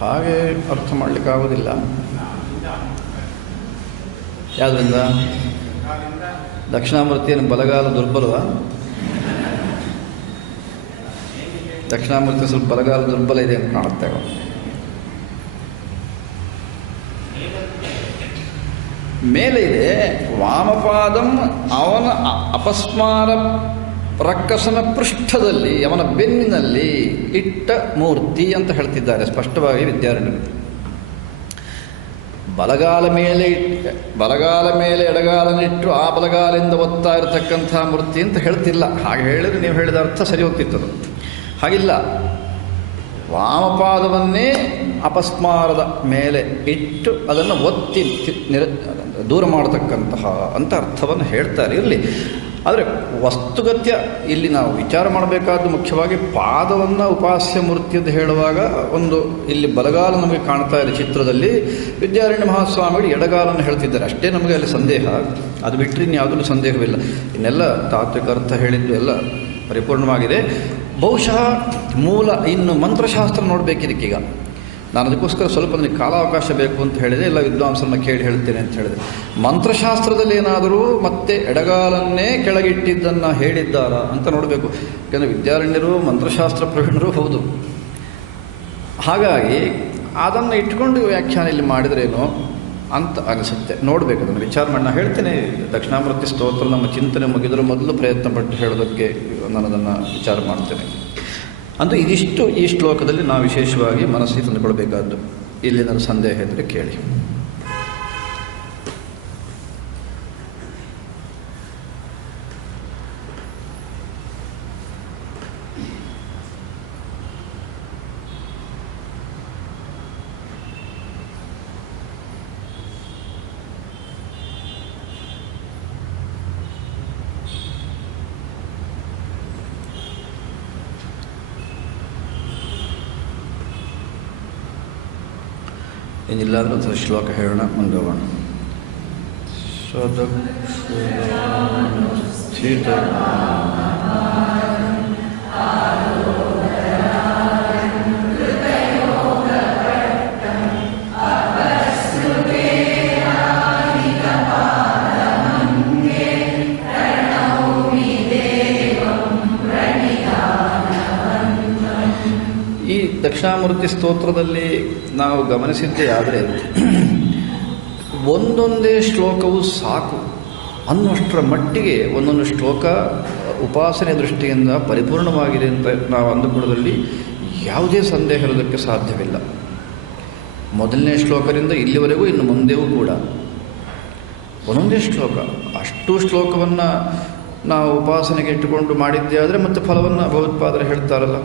ಹಾಗೆ ಅರ್ಥ ಮಾಡಲಿಕ್ಕಾಗೋದಿಲ್ಲ. ಯಾವುದರಿಂದ? ದಕ್ಷಿಣಾಮೂರ್ತಿಯನ್ನು ಬಲಗಾಲ ದುರ್ಬಲವ? ದಕ್ಷಿಣಾಮೂರ್ತಿ ಸ್ವಲ್ಪ ಬಲಗಾಲ ದುರ್ಬಲ ಇದೆ ಅಂತ ಕಾಣುತ್ತೆ. ಮೇಲೆ ಇದೆ ವಾಮಪಾದಂ ಅವನ ಅಪಸ್ಮಾರ ರಕ್ಕಸನ ಪೃಷ್ಠದಲ್ಲಿ ಅವನ ಬೆನ್ನಿನಲ್ಲಿ ಇಟ್ಟ ಮೂರ್ತಿ ಅಂತ ಹೇಳ್ತಿದ್ದಾರೆ ಸ್ಪಷ್ಟವಾಗಿ ವಿದ್ಯಾರಣ್ಯರು. ಬಲಗಾಲ ಮೇಲೆ ಎಡಗಾಲನಿಟ್ಟು ಆ ಬಲಗಾಲಿಂದ ಒತ್ತಾ ಇರತಕ್ಕಂಥ ಮೂರ್ತಿ ಅಂತ ಹೇಳ್ತಿಲ್ಲ. ಹಾಗೆ ಹೇಳಿದ್ರೆ ನೀವು ಹೇಳಿದ ಅರ್ಥ ಸರಿ ಹೋಗ್ತಿತ್ತು. ಹಾಗಿಲ್ಲ, ವಾಮಪಾದವನ್ನೇ ಅಪಸ್ಮಾರದ ಮೇಲೆ ಇಟ್ಟು ಅದನ್ನು ಒತ್ತಿ ದೂರ ಮಾಡತಕ್ಕಂತಹ ಅಂತ ಅರ್ಥವನ್ನು ಹೇಳ್ತಾರೆ. ಇರಲಿ, ಆದರೆ ವಸ್ತುಗತ್ಯ ಇಲ್ಲಿ ನಾವು ವಿಚಾರ ಮಾಡಬೇಕಾದ್ದು ಮುಖ್ಯವಾಗಿ ಪಾದವನ್ನು ಉಪಾಸ್ಯ ಮೂರ್ತಿ ಅಂತ ಹೇಳುವಾಗ ಒಂದು ಇಲ್ಲಿ ಬಲಗಾಲ ನಮಗೆ ಕಾಣ್ತಾ ಇದೆ ಚಿತ್ರದಲ್ಲಿ, ವಿದ್ಯಾರಣ್ಯ ಮಹಾಸ್ವಾಮಿಗಳು ಎಡಗಾಲನ್ನು ಹೇಳ್ತಿದ್ದಾರೆ. ಅಷ್ಟೇ ನಮಗೆ ಅಲ್ಲಿ ಸಂದೇಹ. ಅದು ಬಿಟ್ಟರೆ ಇನ್ಯಾವುದೂ ಸಂದೇಹವಿಲ್ಲ. ಇನ್ನೆಲ್ಲ ತಾತ್ವಿಕ ಅರ್ಥ ಹೇಳಿದ್ದು ಎಲ್ಲ ಪರಿಪೂರ್ಣವಾಗಿದೆ. ಬಹುಶಃ ಮೂಲ ಇನ್ನು ಮಂತ್ರಶಾಸ್ತ್ರ ನೋಡಬೇಕಿದಕ್ಕೀಗ. ನಾನು ಅದಕ್ಕೋಸ್ಕರ ಸ್ವಲ್ಪ ನನಗೆ ಕಾಲಾವಕಾಶ ಬೇಕು ಅಂತ ಹೇಳಿದೆ. ಎಲ್ಲ ವಿದ್ವಾಂಸರನ್ನ ಕೇಳಿ ಹೇಳ್ತೇನೆ ಅಂತ ಹೇಳಿದೆ. ಮಂತ್ರಶಾಸ್ತ್ರದಲ್ಲಿ ಏನಾದರೂ ಮತ್ತೆ ಎಡಗಾಲನ್ನೇ ಕೆಳಗಿಟ್ಟಿದ್ದನ್ನು ಹೇಳಿದ್ದಾರಾ ಅಂತ ನೋಡಬೇಕು. ಯಾಕಂದರೆ ವಿದ್ಯಾರಣ್ಯರು ಮಂತ್ರಶಾಸ್ತ್ರ ಪ್ರವೀಣರು ಹೌದು. ಹಾಗಾಗಿ ಅದನ್ನು ಇಟ್ಕೊಂಡು ವ್ಯಾಖ್ಯಾನ ಇಲ್ಲಿ ಮಾಡಿದ್ರೇನೋ ಅಂತ ಅನಿಸುತ್ತೆ. ನೋಡಬೇಕು, ಅದನ್ನು ವಿಚಾರ ಮಾಡಿ. ನಾನು ಹೇಳ್ತೇನೆ, ದಕ್ಷಿಣಾಮೂರ್ತಿ ಸ್ತೋತ್ರ ನಮ್ಮ ಚಿಂತನೆ ಮುಗಿದರೂ ಮೊದಲು ಪ್ರಯತ್ನ ಪಟ್ಟು ಹೇಳೋದಕ್ಕೆ ನಾನು ಅದನ್ನು ವಿಚಾರ ಮಾಡ್ತೇನೆ. ಅಂದರೆ ಇದಿಷ್ಟು ಈ ಶ್ಲೋಕದಲ್ಲಿ ನಾವು ವಿಶೇಷವಾಗಿ ಮನಸ್ಸಿಗೆ ತಂದುಕೊಳ್ಬೇಕಾದ್ದು. ಇಲ್ಲೇನಾದರೂ ಸಂದೇಹ ಇದ್ದರೆ ಕೇಳಿ. ಏನಿಲ್ಲಾದರೂ ಒಂದು ಶ್ಲೋಕ ಹೇಳೋಣ, ಮುಂದೆ ಹೋಗೋಣ. ಈ ದಕ್ಷಿಣಾಮೂರ್ತಿ ಸ್ತೋತ್ರದಲ್ಲಿ ನಾವು ಗಮನಿಸಿದ್ದೇ ಆದರೆ ಒಂದೊಂದೇ ಶ್ಲೋಕವು ಸಾಕು ಅನ್ನುವಷ್ಟರ ಮಟ್ಟಿಗೆ ಒಂದೊಂದು ಶ್ಲೋಕ ಉಪಾಸನೆ ದೃಷ್ಟಿಯಿಂದ ಪರಿಪೂರ್ಣವಾಗಿದೆ ಅಂತ ನಾವು ಅಂದುಕೊಳ್ಳೋದ್ರಲ್ಲಿ ಯಾವುದೇ ಸಂದೇಹ ಇರೋದಕ್ಕೆ ಸಾಧ್ಯವಿಲ್ಲ. ಮೊದಲನೇ ಶ್ಲೋಕದಿಂದ ಇಲ್ಲಿವರೆಗೂ ಇನ್ನು ಮುಂದೆಯೂ ಕೂಡ ಒಂದೊಂದೇ ಶ್ಲೋಕ, ಅಷ್ಟು ಶ್ಲೋಕವನ್ನು ನಾವು ಉಪಾಸನೆಗೆ ಇಟ್ಟುಕೊಂಡು ಮಾಡಿದ್ದೇ ಆದರೆ ಮತ್ತೆ ಫಲವನ್ನು ಭಗವತ್ಪಾದರು ಹೇಳ್ತಾರಲ್ಲ,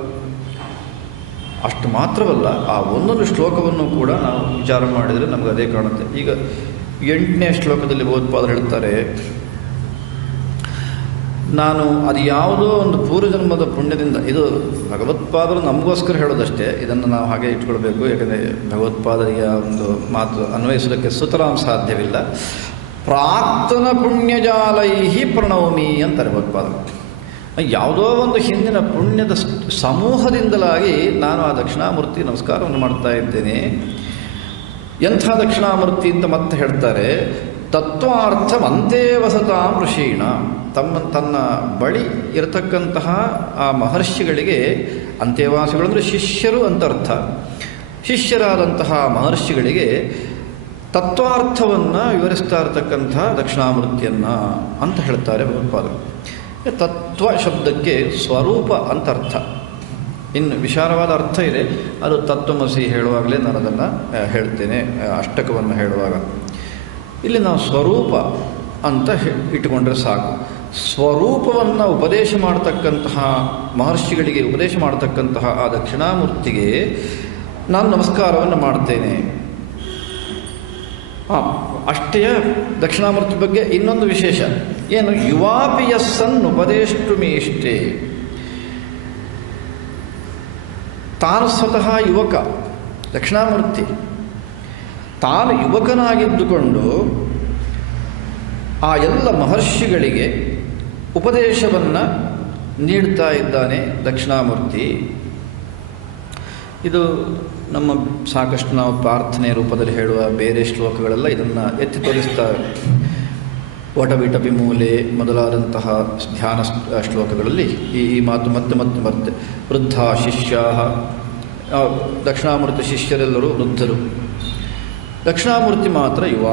ಅಷ್ಟು ಮಾತ್ರವಲ್ಲ, ಆ ಒಂದೊಂದು ಶ್ಲೋಕವನ್ನು ಕೂಡ ನಾವು ವಿಚಾರ ಮಾಡಿದರೆ ನಮಗೆ ಅದೇ ಕಾಣುತ್ತೆ. ಈಗ 8ನೇ ಶ್ಲೋಕದಲ್ಲಿ ಭಗವತ್ಪಾದರು ಹೇಳ್ತಾರೆ, ನಾನು ಅದು ಯಾವುದೋ ಒಂದು ಪೂರ್ವಜನ್ಮದ ಪುಣ್ಯದಿಂದ, ಇದು ಭಗವತ್ಪಾದರು ನಮಗೋಸ್ಕರ ಹೇಳೋದಷ್ಟೇ, ಇದನ್ನು ನಾವು ಹಾಗೆ ಇಟ್ಕೊಳ್ಬೇಕು. ಯಾಕಂದರೆ ಭಗವತ್ಪಾದರಿಯ ಒಂದು ಮಾತು ಅನ್ವಯಿಸೋದಕ್ಕೆ ಸುತರಾಂ ಸಾಧ್ಯವಿಲ್ಲ. ಪ್ರಾಕ್ತನ ಪುಣ್ಯಜಾಲೈಹಿ ಪ್ರಣವಮಿ ಅಂತಾರೆ ಭಗವತ್ಪಾದರು. ಯಾವುದೋ ಒಂದು ಹಿಂದಿನ ಪುಣ್ಯದ ಸಮೂಹದಿಂದಲಾಗಿ ನಾನು ಆ ದಕ್ಷಿಣಾಮೂರ್ತಿ ನಮಸ್ಕಾರವನ್ನು ಮಾಡ್ತಾ ಇದ್ದೇನೆ. ಎಂಥ ದಕ್ಷಿಣಾಮೂರ್ತಿ ಅಂತ ಮತ್ತೆ ಹೇಳ್ತಾರೆ, ತತ್ವಾರ್ಥವಂತೇ ವಸತಾಂ ಋಷೀಣ. ತನ್ನ ಬಳಿ ಇರತಕ್ಕಂತಹ ಆ ಮಹರ್ಷಿಗಳಿಗೆ, ಅಂತ್ಯವಾಸಿಗಳು ಅಂದರೆ ಶಿಷ್ಯರು ಅಂತ ಅರ್ಥ, ಶಿಷ್ಯರಾದಂತಹ ಮಹರ್ಷಿಗಳಿಗೆ ತತ್ವಾರ್ಥವನ್ನು ವಿವರಿಸ್ತಾ ಇರತಕ್ಕಂಥ ದಕ್ಷಿಣಾಮೂರ್ತಿಯನ್ನು ಅಂತ ಹೇಳ್ತಾರೆ ಭಗವತ್ಪಾದರು. ತತ್ವ ಶಬ್ದಕ್ಕೆ ಸ್ವರೂಪ ಅಂತ ಅರ್ಥ. ಇನ್ನು ವಿಶಾಲವಾದ ಅರ್ಥ ಇದೆ, ಅದು ತತ್ವಮಸಿ ಹೇಳುವಾಗಲೇ ನಾನು ಅದನ್ನು ಹೇಳ್ತೇನೆ, ಅಷ್ಟಕವನ್ನು ಹೇಳುವಾಗ. ಇಲ್ಲಿ ನಾವು ಸ್ವರೂಪ ಅಂತ ಇಟ್ಟುಕೊಂಡ್ರೆ ಸಾಕು. ಸ್ವರೂಪವನ್ನು ಉಪದೇಶ ಮಾಡತಕ್ಕಂತಹ ಮಹರ್ಷಿಗಳಿಗೆ ಉಪದೇಶ ಮಾಡತಕ್ಕಂತಹ ಆ ದಕ್ಷಿಣಾಮೂರ್ತಿಗೆ ನಾನು ನಮಸ್ಕಾರವನ್ನು ಮಾಡ್ತೇನೆ. ಅಷ್ಟೇ ದಕ್ಷಿಣಾಮೂರ್ತಿ ಬಗ್ಗೆ ಇನ್ನೊಂದು ವಿಶೇಷ ಏನು, ಯುವಾಪಿಯಸ್ಸನ್ ಉಪದೇಷ್ಟು ಮೇಷ್ಟೇ. ತಾನು ಸ್ವತಃ ಯುವಕ ದಕ್ಷಿಣಾಮೂರ್ತಿ, ತಾನು ಯುವಕನಾಗಿದ್ದುಕೊಂಡು ಆ ಎಲ್ಲ ಮಹರ್ಷಿಗಳಿಗೆ ಉಪದೇಶವನ್ನು ನೀಡ್ತಾ ಇದ್ದಾನೆ ದಕ್ಷಿಣಾಮೂರ್ತಿ. ಇದು ನಮ್ಮ ಸಾಕಷ್ಟು ನಾವು ಪ್ರಾರ್ಥನೆ ರೂಪದಲ್ಲಿ ಹೇಳುವ ಬೇರೆ ಶ್ಲೋಕಗಳೆಲ್ಲ ಇದನ್ನು ಎತ್ತಿ ತೋರಿಸ್ತವೆ. ವಟವಿಟಪಿ ಮೂಲೆ ಮೊದಲಾದಂತಹ ಧ್ಯಾನ ಶ್ಲೋಕಗಳಲ್ಲಿ ಈ ಮಾತು ಮತ್ತೆ ವೃದ್ಧ ಶಿಷ್ಯ, ದಕ್ಷಿಣಾಮೂರ್ತಿ ಶಿಷ್ಯರೆಲ್ಲರೂ ವೃದ್ಧರು, ದಕ್ಷಿಣಾಮೂರ್ತಿ ಮಾತ್ರ ಯುವ.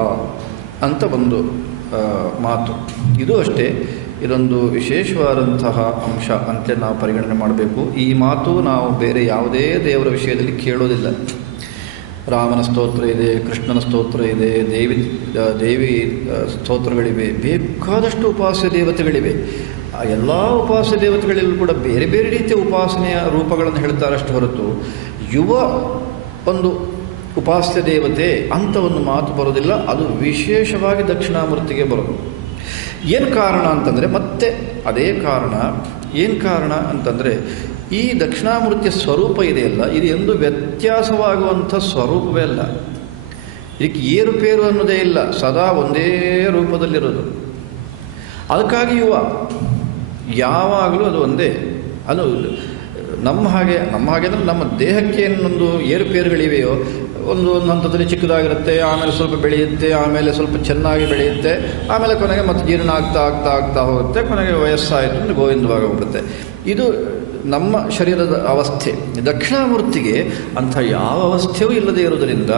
ಅಂತ ಒಂದು ಮಾತು. ಇದು ಅಷ್ಟೇ, ಇದೊಂದು ವಿಶೇಷವಾದಂತಹ ಅಂಶ ಅಂತ ನಾವು ಪರಿಗಣನೆ ಮಾಡಬೇಕು. ಈ ಮಾತು ನಾವು ಬೇರೆ ಯಾವುದೇ ದೇವರ ವಿಷಯದಲ್ಲಿ ಕೇಳೋದಿಲ್ಲ. ರಾಮನ ಸ್ತೋತ್ರ ಇದೆ, ಕೃಷ್ಣನ ಸ್ತೋತ್ರ ಇದೆ, ದೇವಿ ಸ್ತೋತ್ರಗಳಿವೆ, ಬೇಕಾದಷ್ಟು ಉಪಾಸ್ಯ ದೇವತೆಗಳಿವೆ. ಆ ಎಲ್ಲ ಉಪಾಸ್ಯ ದೇವತೆಗಳಲ್ಲೂ ಕೂಡ ಬೇರೆ ಬೇರೆ ರೀತಿಯ ಉಪಾಸನೆಯ ರೂಪಗಳನ್ನು ಹೇಳ್ತಾರಷ್ಟು ಹೊರತು ಯುವ ಒಂದು ಉಪಾಸ್ಯ ದೇವತೆ ಅಂತ ಒಂದು ಮಾತು ಬರೋದಿಲ್ಲ. ಅದು ವಿಶೇಷವಾಗಿ ದಕ್ಷಿಣಾಮೂರ್ತಿಗೆ ಬರೋದು. ಏನು ಕಾರಣ ಅಂತಂದರೆ ಮತ್ತೆ ಅದೇ ಕಾರಣ. ಏನು ಕಾರಣ ಅಂತಂದರೆ ಈ ದಕ್ಷಿಣಾಮೂರ್ತಿಯ ಸ್ವರೂಪ ಇದೆಯಲ್ಲ, ಇದು ಎಂದು ವ್ಯತ್ಯಾಸವಾಗುವಂಥ ಸ್ವರೂಪವೇ ಅಲ್ಲ. ಇದಕ್ಕೆ ಏರುಪೇರು ಅನ್ನೋದೇ ಇಲ್ಲ, ಸದಾ ಒಂದೇ ರೂಪದಲ್ಲಿರೋದು. ಅದಕ್ಕಾಗಿ ಯುವ ಯಾವಾಗಲೂ ಅದು ಒಂದೇ. ಅದು ನಮ್ಮ ಹಾಗೆ ಅಂದರೆ ನಮ್ಮ ದೇಹಕ್ಕೆ ಏನೊಂದು ಏರುಪೇರುಗಳಿವೆಯೋ, ಒಂದು ಹಂತದಲ್ಲಿ ಚಿಕ್ಕದಾಗಿರುತ್ತೆ, ಆಮೇಲೆ ಸ್ವಲ್ಪ ಬೆಳೆಯುತ್ತೆ, ಆಮೇಲೆ ಸ್ವಲ್ಪ ಚೆನ್ನಾಗಿ ಬೆಳೆಯುತ್ತೆ, ಆಮೇಲೆ ಕೊನೆಗೆ ಮತ್ತೆ ಜೀರ್ಣ ಆಗ್ತಾ ಹೋಗುತ್ತೆ, ಕೊನೆಗೆ ವಯಸ್ಸಾಯಿತು ಅಂದರೆ ಗೋವಿಂದವಾಗಿ ಹೋಗ್ಬಿಡುತ್ತೆ. ಇದು ನಮ್ಮ ಶರೀರದ ಅವಸ್ಥೆ. ದಕ್ಷಿಣಾಮೂರ್ತಿಗೆ ಅಂಥ ಯಾವ ಅವಸ್ಥೆಯೂ ಇಲ್ಲದೇ ಇರುವುದರಿಂದ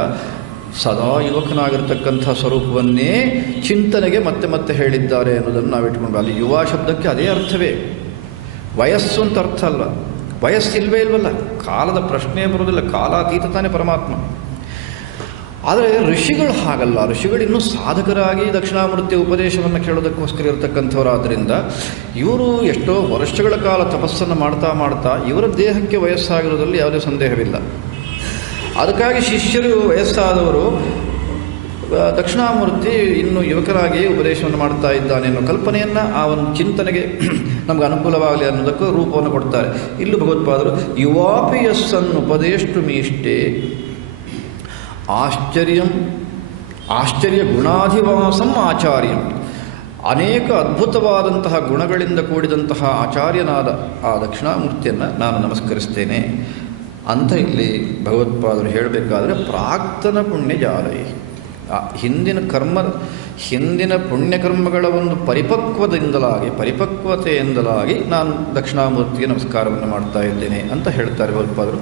ಸದಾ ಯುವಕನಾಗಿರ್ತಕ್ಕಂಥ ಸ್ವರೂಪವನ್ನೇ ಚಿಂತನೆಗೆ ಮತ್ತೆ ಮತ್ತೆ ಹೇಳಿದ್ದಾರೆ ಅನ್ನೋದನ್ನು ನಾವು ಇಟ್ಕೊಂಡು, ಅಲ್ಲಿ ಯುವ ಶಬ್ದಕ್ಕೆ ಅದೇ ಅರ್ಥವೇ, ವಯಸ್ಸು ಅಂತ ಅರ್ಥ ಅಲ್ಲ. ವಯಸ್ಸಿಲ್ವೇ ಇಲ್ವಲ್ಲ, ಕಾಲದ ಪ್ರಶ್ನೆ ಬರೋದಿಲ್ಲ, ಕಾಲಾತೀತ ತಾನೇ ಪರಮಾತ್ಮ. ಆದರೆ ಋಷಿಗಳು ಹಾಗಲ್ಲ. ಋಷಿಗಳು ಇನ್ನೂ ಸಾಧಕರಾಗಿ ದಕ್ಷಿಣಾಮೂರ್ತಿಯ ಉಪದೇಶವನ್ನು ಕೇಳೋದಕ್ಕೋಸ್ಕರ ಇರತಕ್ಕಂಥವರಾದ್ದರಿಂದ ಇವರು ಎಷ್ಟೋ ವರ್ಷಗಳ ಕಾಲ ತಪಸ್ಸನ್ನು ಮಾಡ್ತಾ ಇವರ ದೇಹಕ್ಕೆ ವಯಸ್ಸಾಗಿರೋದ್ರಲ್ಲಿ ಯಾವುದೇ ಸಂದೇಹವಿಲ್ಲ. ಅದಕ್ಕಾಗಿ ಶಿಷ್ಯರು ವಯಸ್ಸಾದವರು ದಕ್ಷಿಣಾಮೂರ್ತಿ ಇನ್ನು ಯುವಕರಾಗಿ ಉಪದೇಶವನ್ನು ಮಾಡ್ತಾ ಇದ್ದಾನೆ ಅನ್ನೋ ಕಲ್ಪನೆಯನ್ನು, ಆ ಒಂದು ಚಿಂತನೆಗೆ ನಮಗೆ ಅನುಕೂಲವಾಗಲಿ ಅನ್ನೋದಕ್ಕೂ ರೂಪವನ್ನು ಕೊಡ್ತಾರೆ. ಇಲ್ಲೂ ಭಗವತ್ಪಾದರು ಯುವಾಪಿ ಯಸ್ಸನ್ನು ಉಪದೇಷ್ಟು ಮೀಷ್ಟೇ ಆಶ್ಚರ್ಯ ಗುಣಾಧಿವಾಸಂ ಆಚಾರ್ಯಂ. ಅನೇಕ ಅದ್ಭುತವಾದಂತಹ ಗುಣಗಳಿಂದ ಕೂಡಿದಂತಹ ಆಚಾರ್ಯನಾದ ಆ ದಕ್ಷಿಣಾಮೂರ್ತಿಯನ್ನು ನಾನು ನಮಸ್ಕರಿಸ್ತೇನೆ ಅಂತ ಇಲ್ಲಿ ಭಗವತ್ಪಾದರು ಹೇಳಬೇಕಾದ್ರೆ, ಪ್ರಾಕ್ತನ ಪುಣ್ಯ ಜಾಲೈ, ಹಿಂದಿನ ಪುಣ್ಯಕರ್ಮಗಳ ಒಂದು ಪರಿಪಕ್ವತೆಯಿಂದಲಾಗಿ ನಾನು ದಕ್ಷಿಣಾಮೂರ್ತಿಗೆ ನಮಸ್ಕಾರವನ್ನು ಮಾಡ್ತಾ ಇದ್ದೇನೆ ಅಂತ ಹೇಳ್ತಾರೆ ಭಗವತ್ಪಾದರು.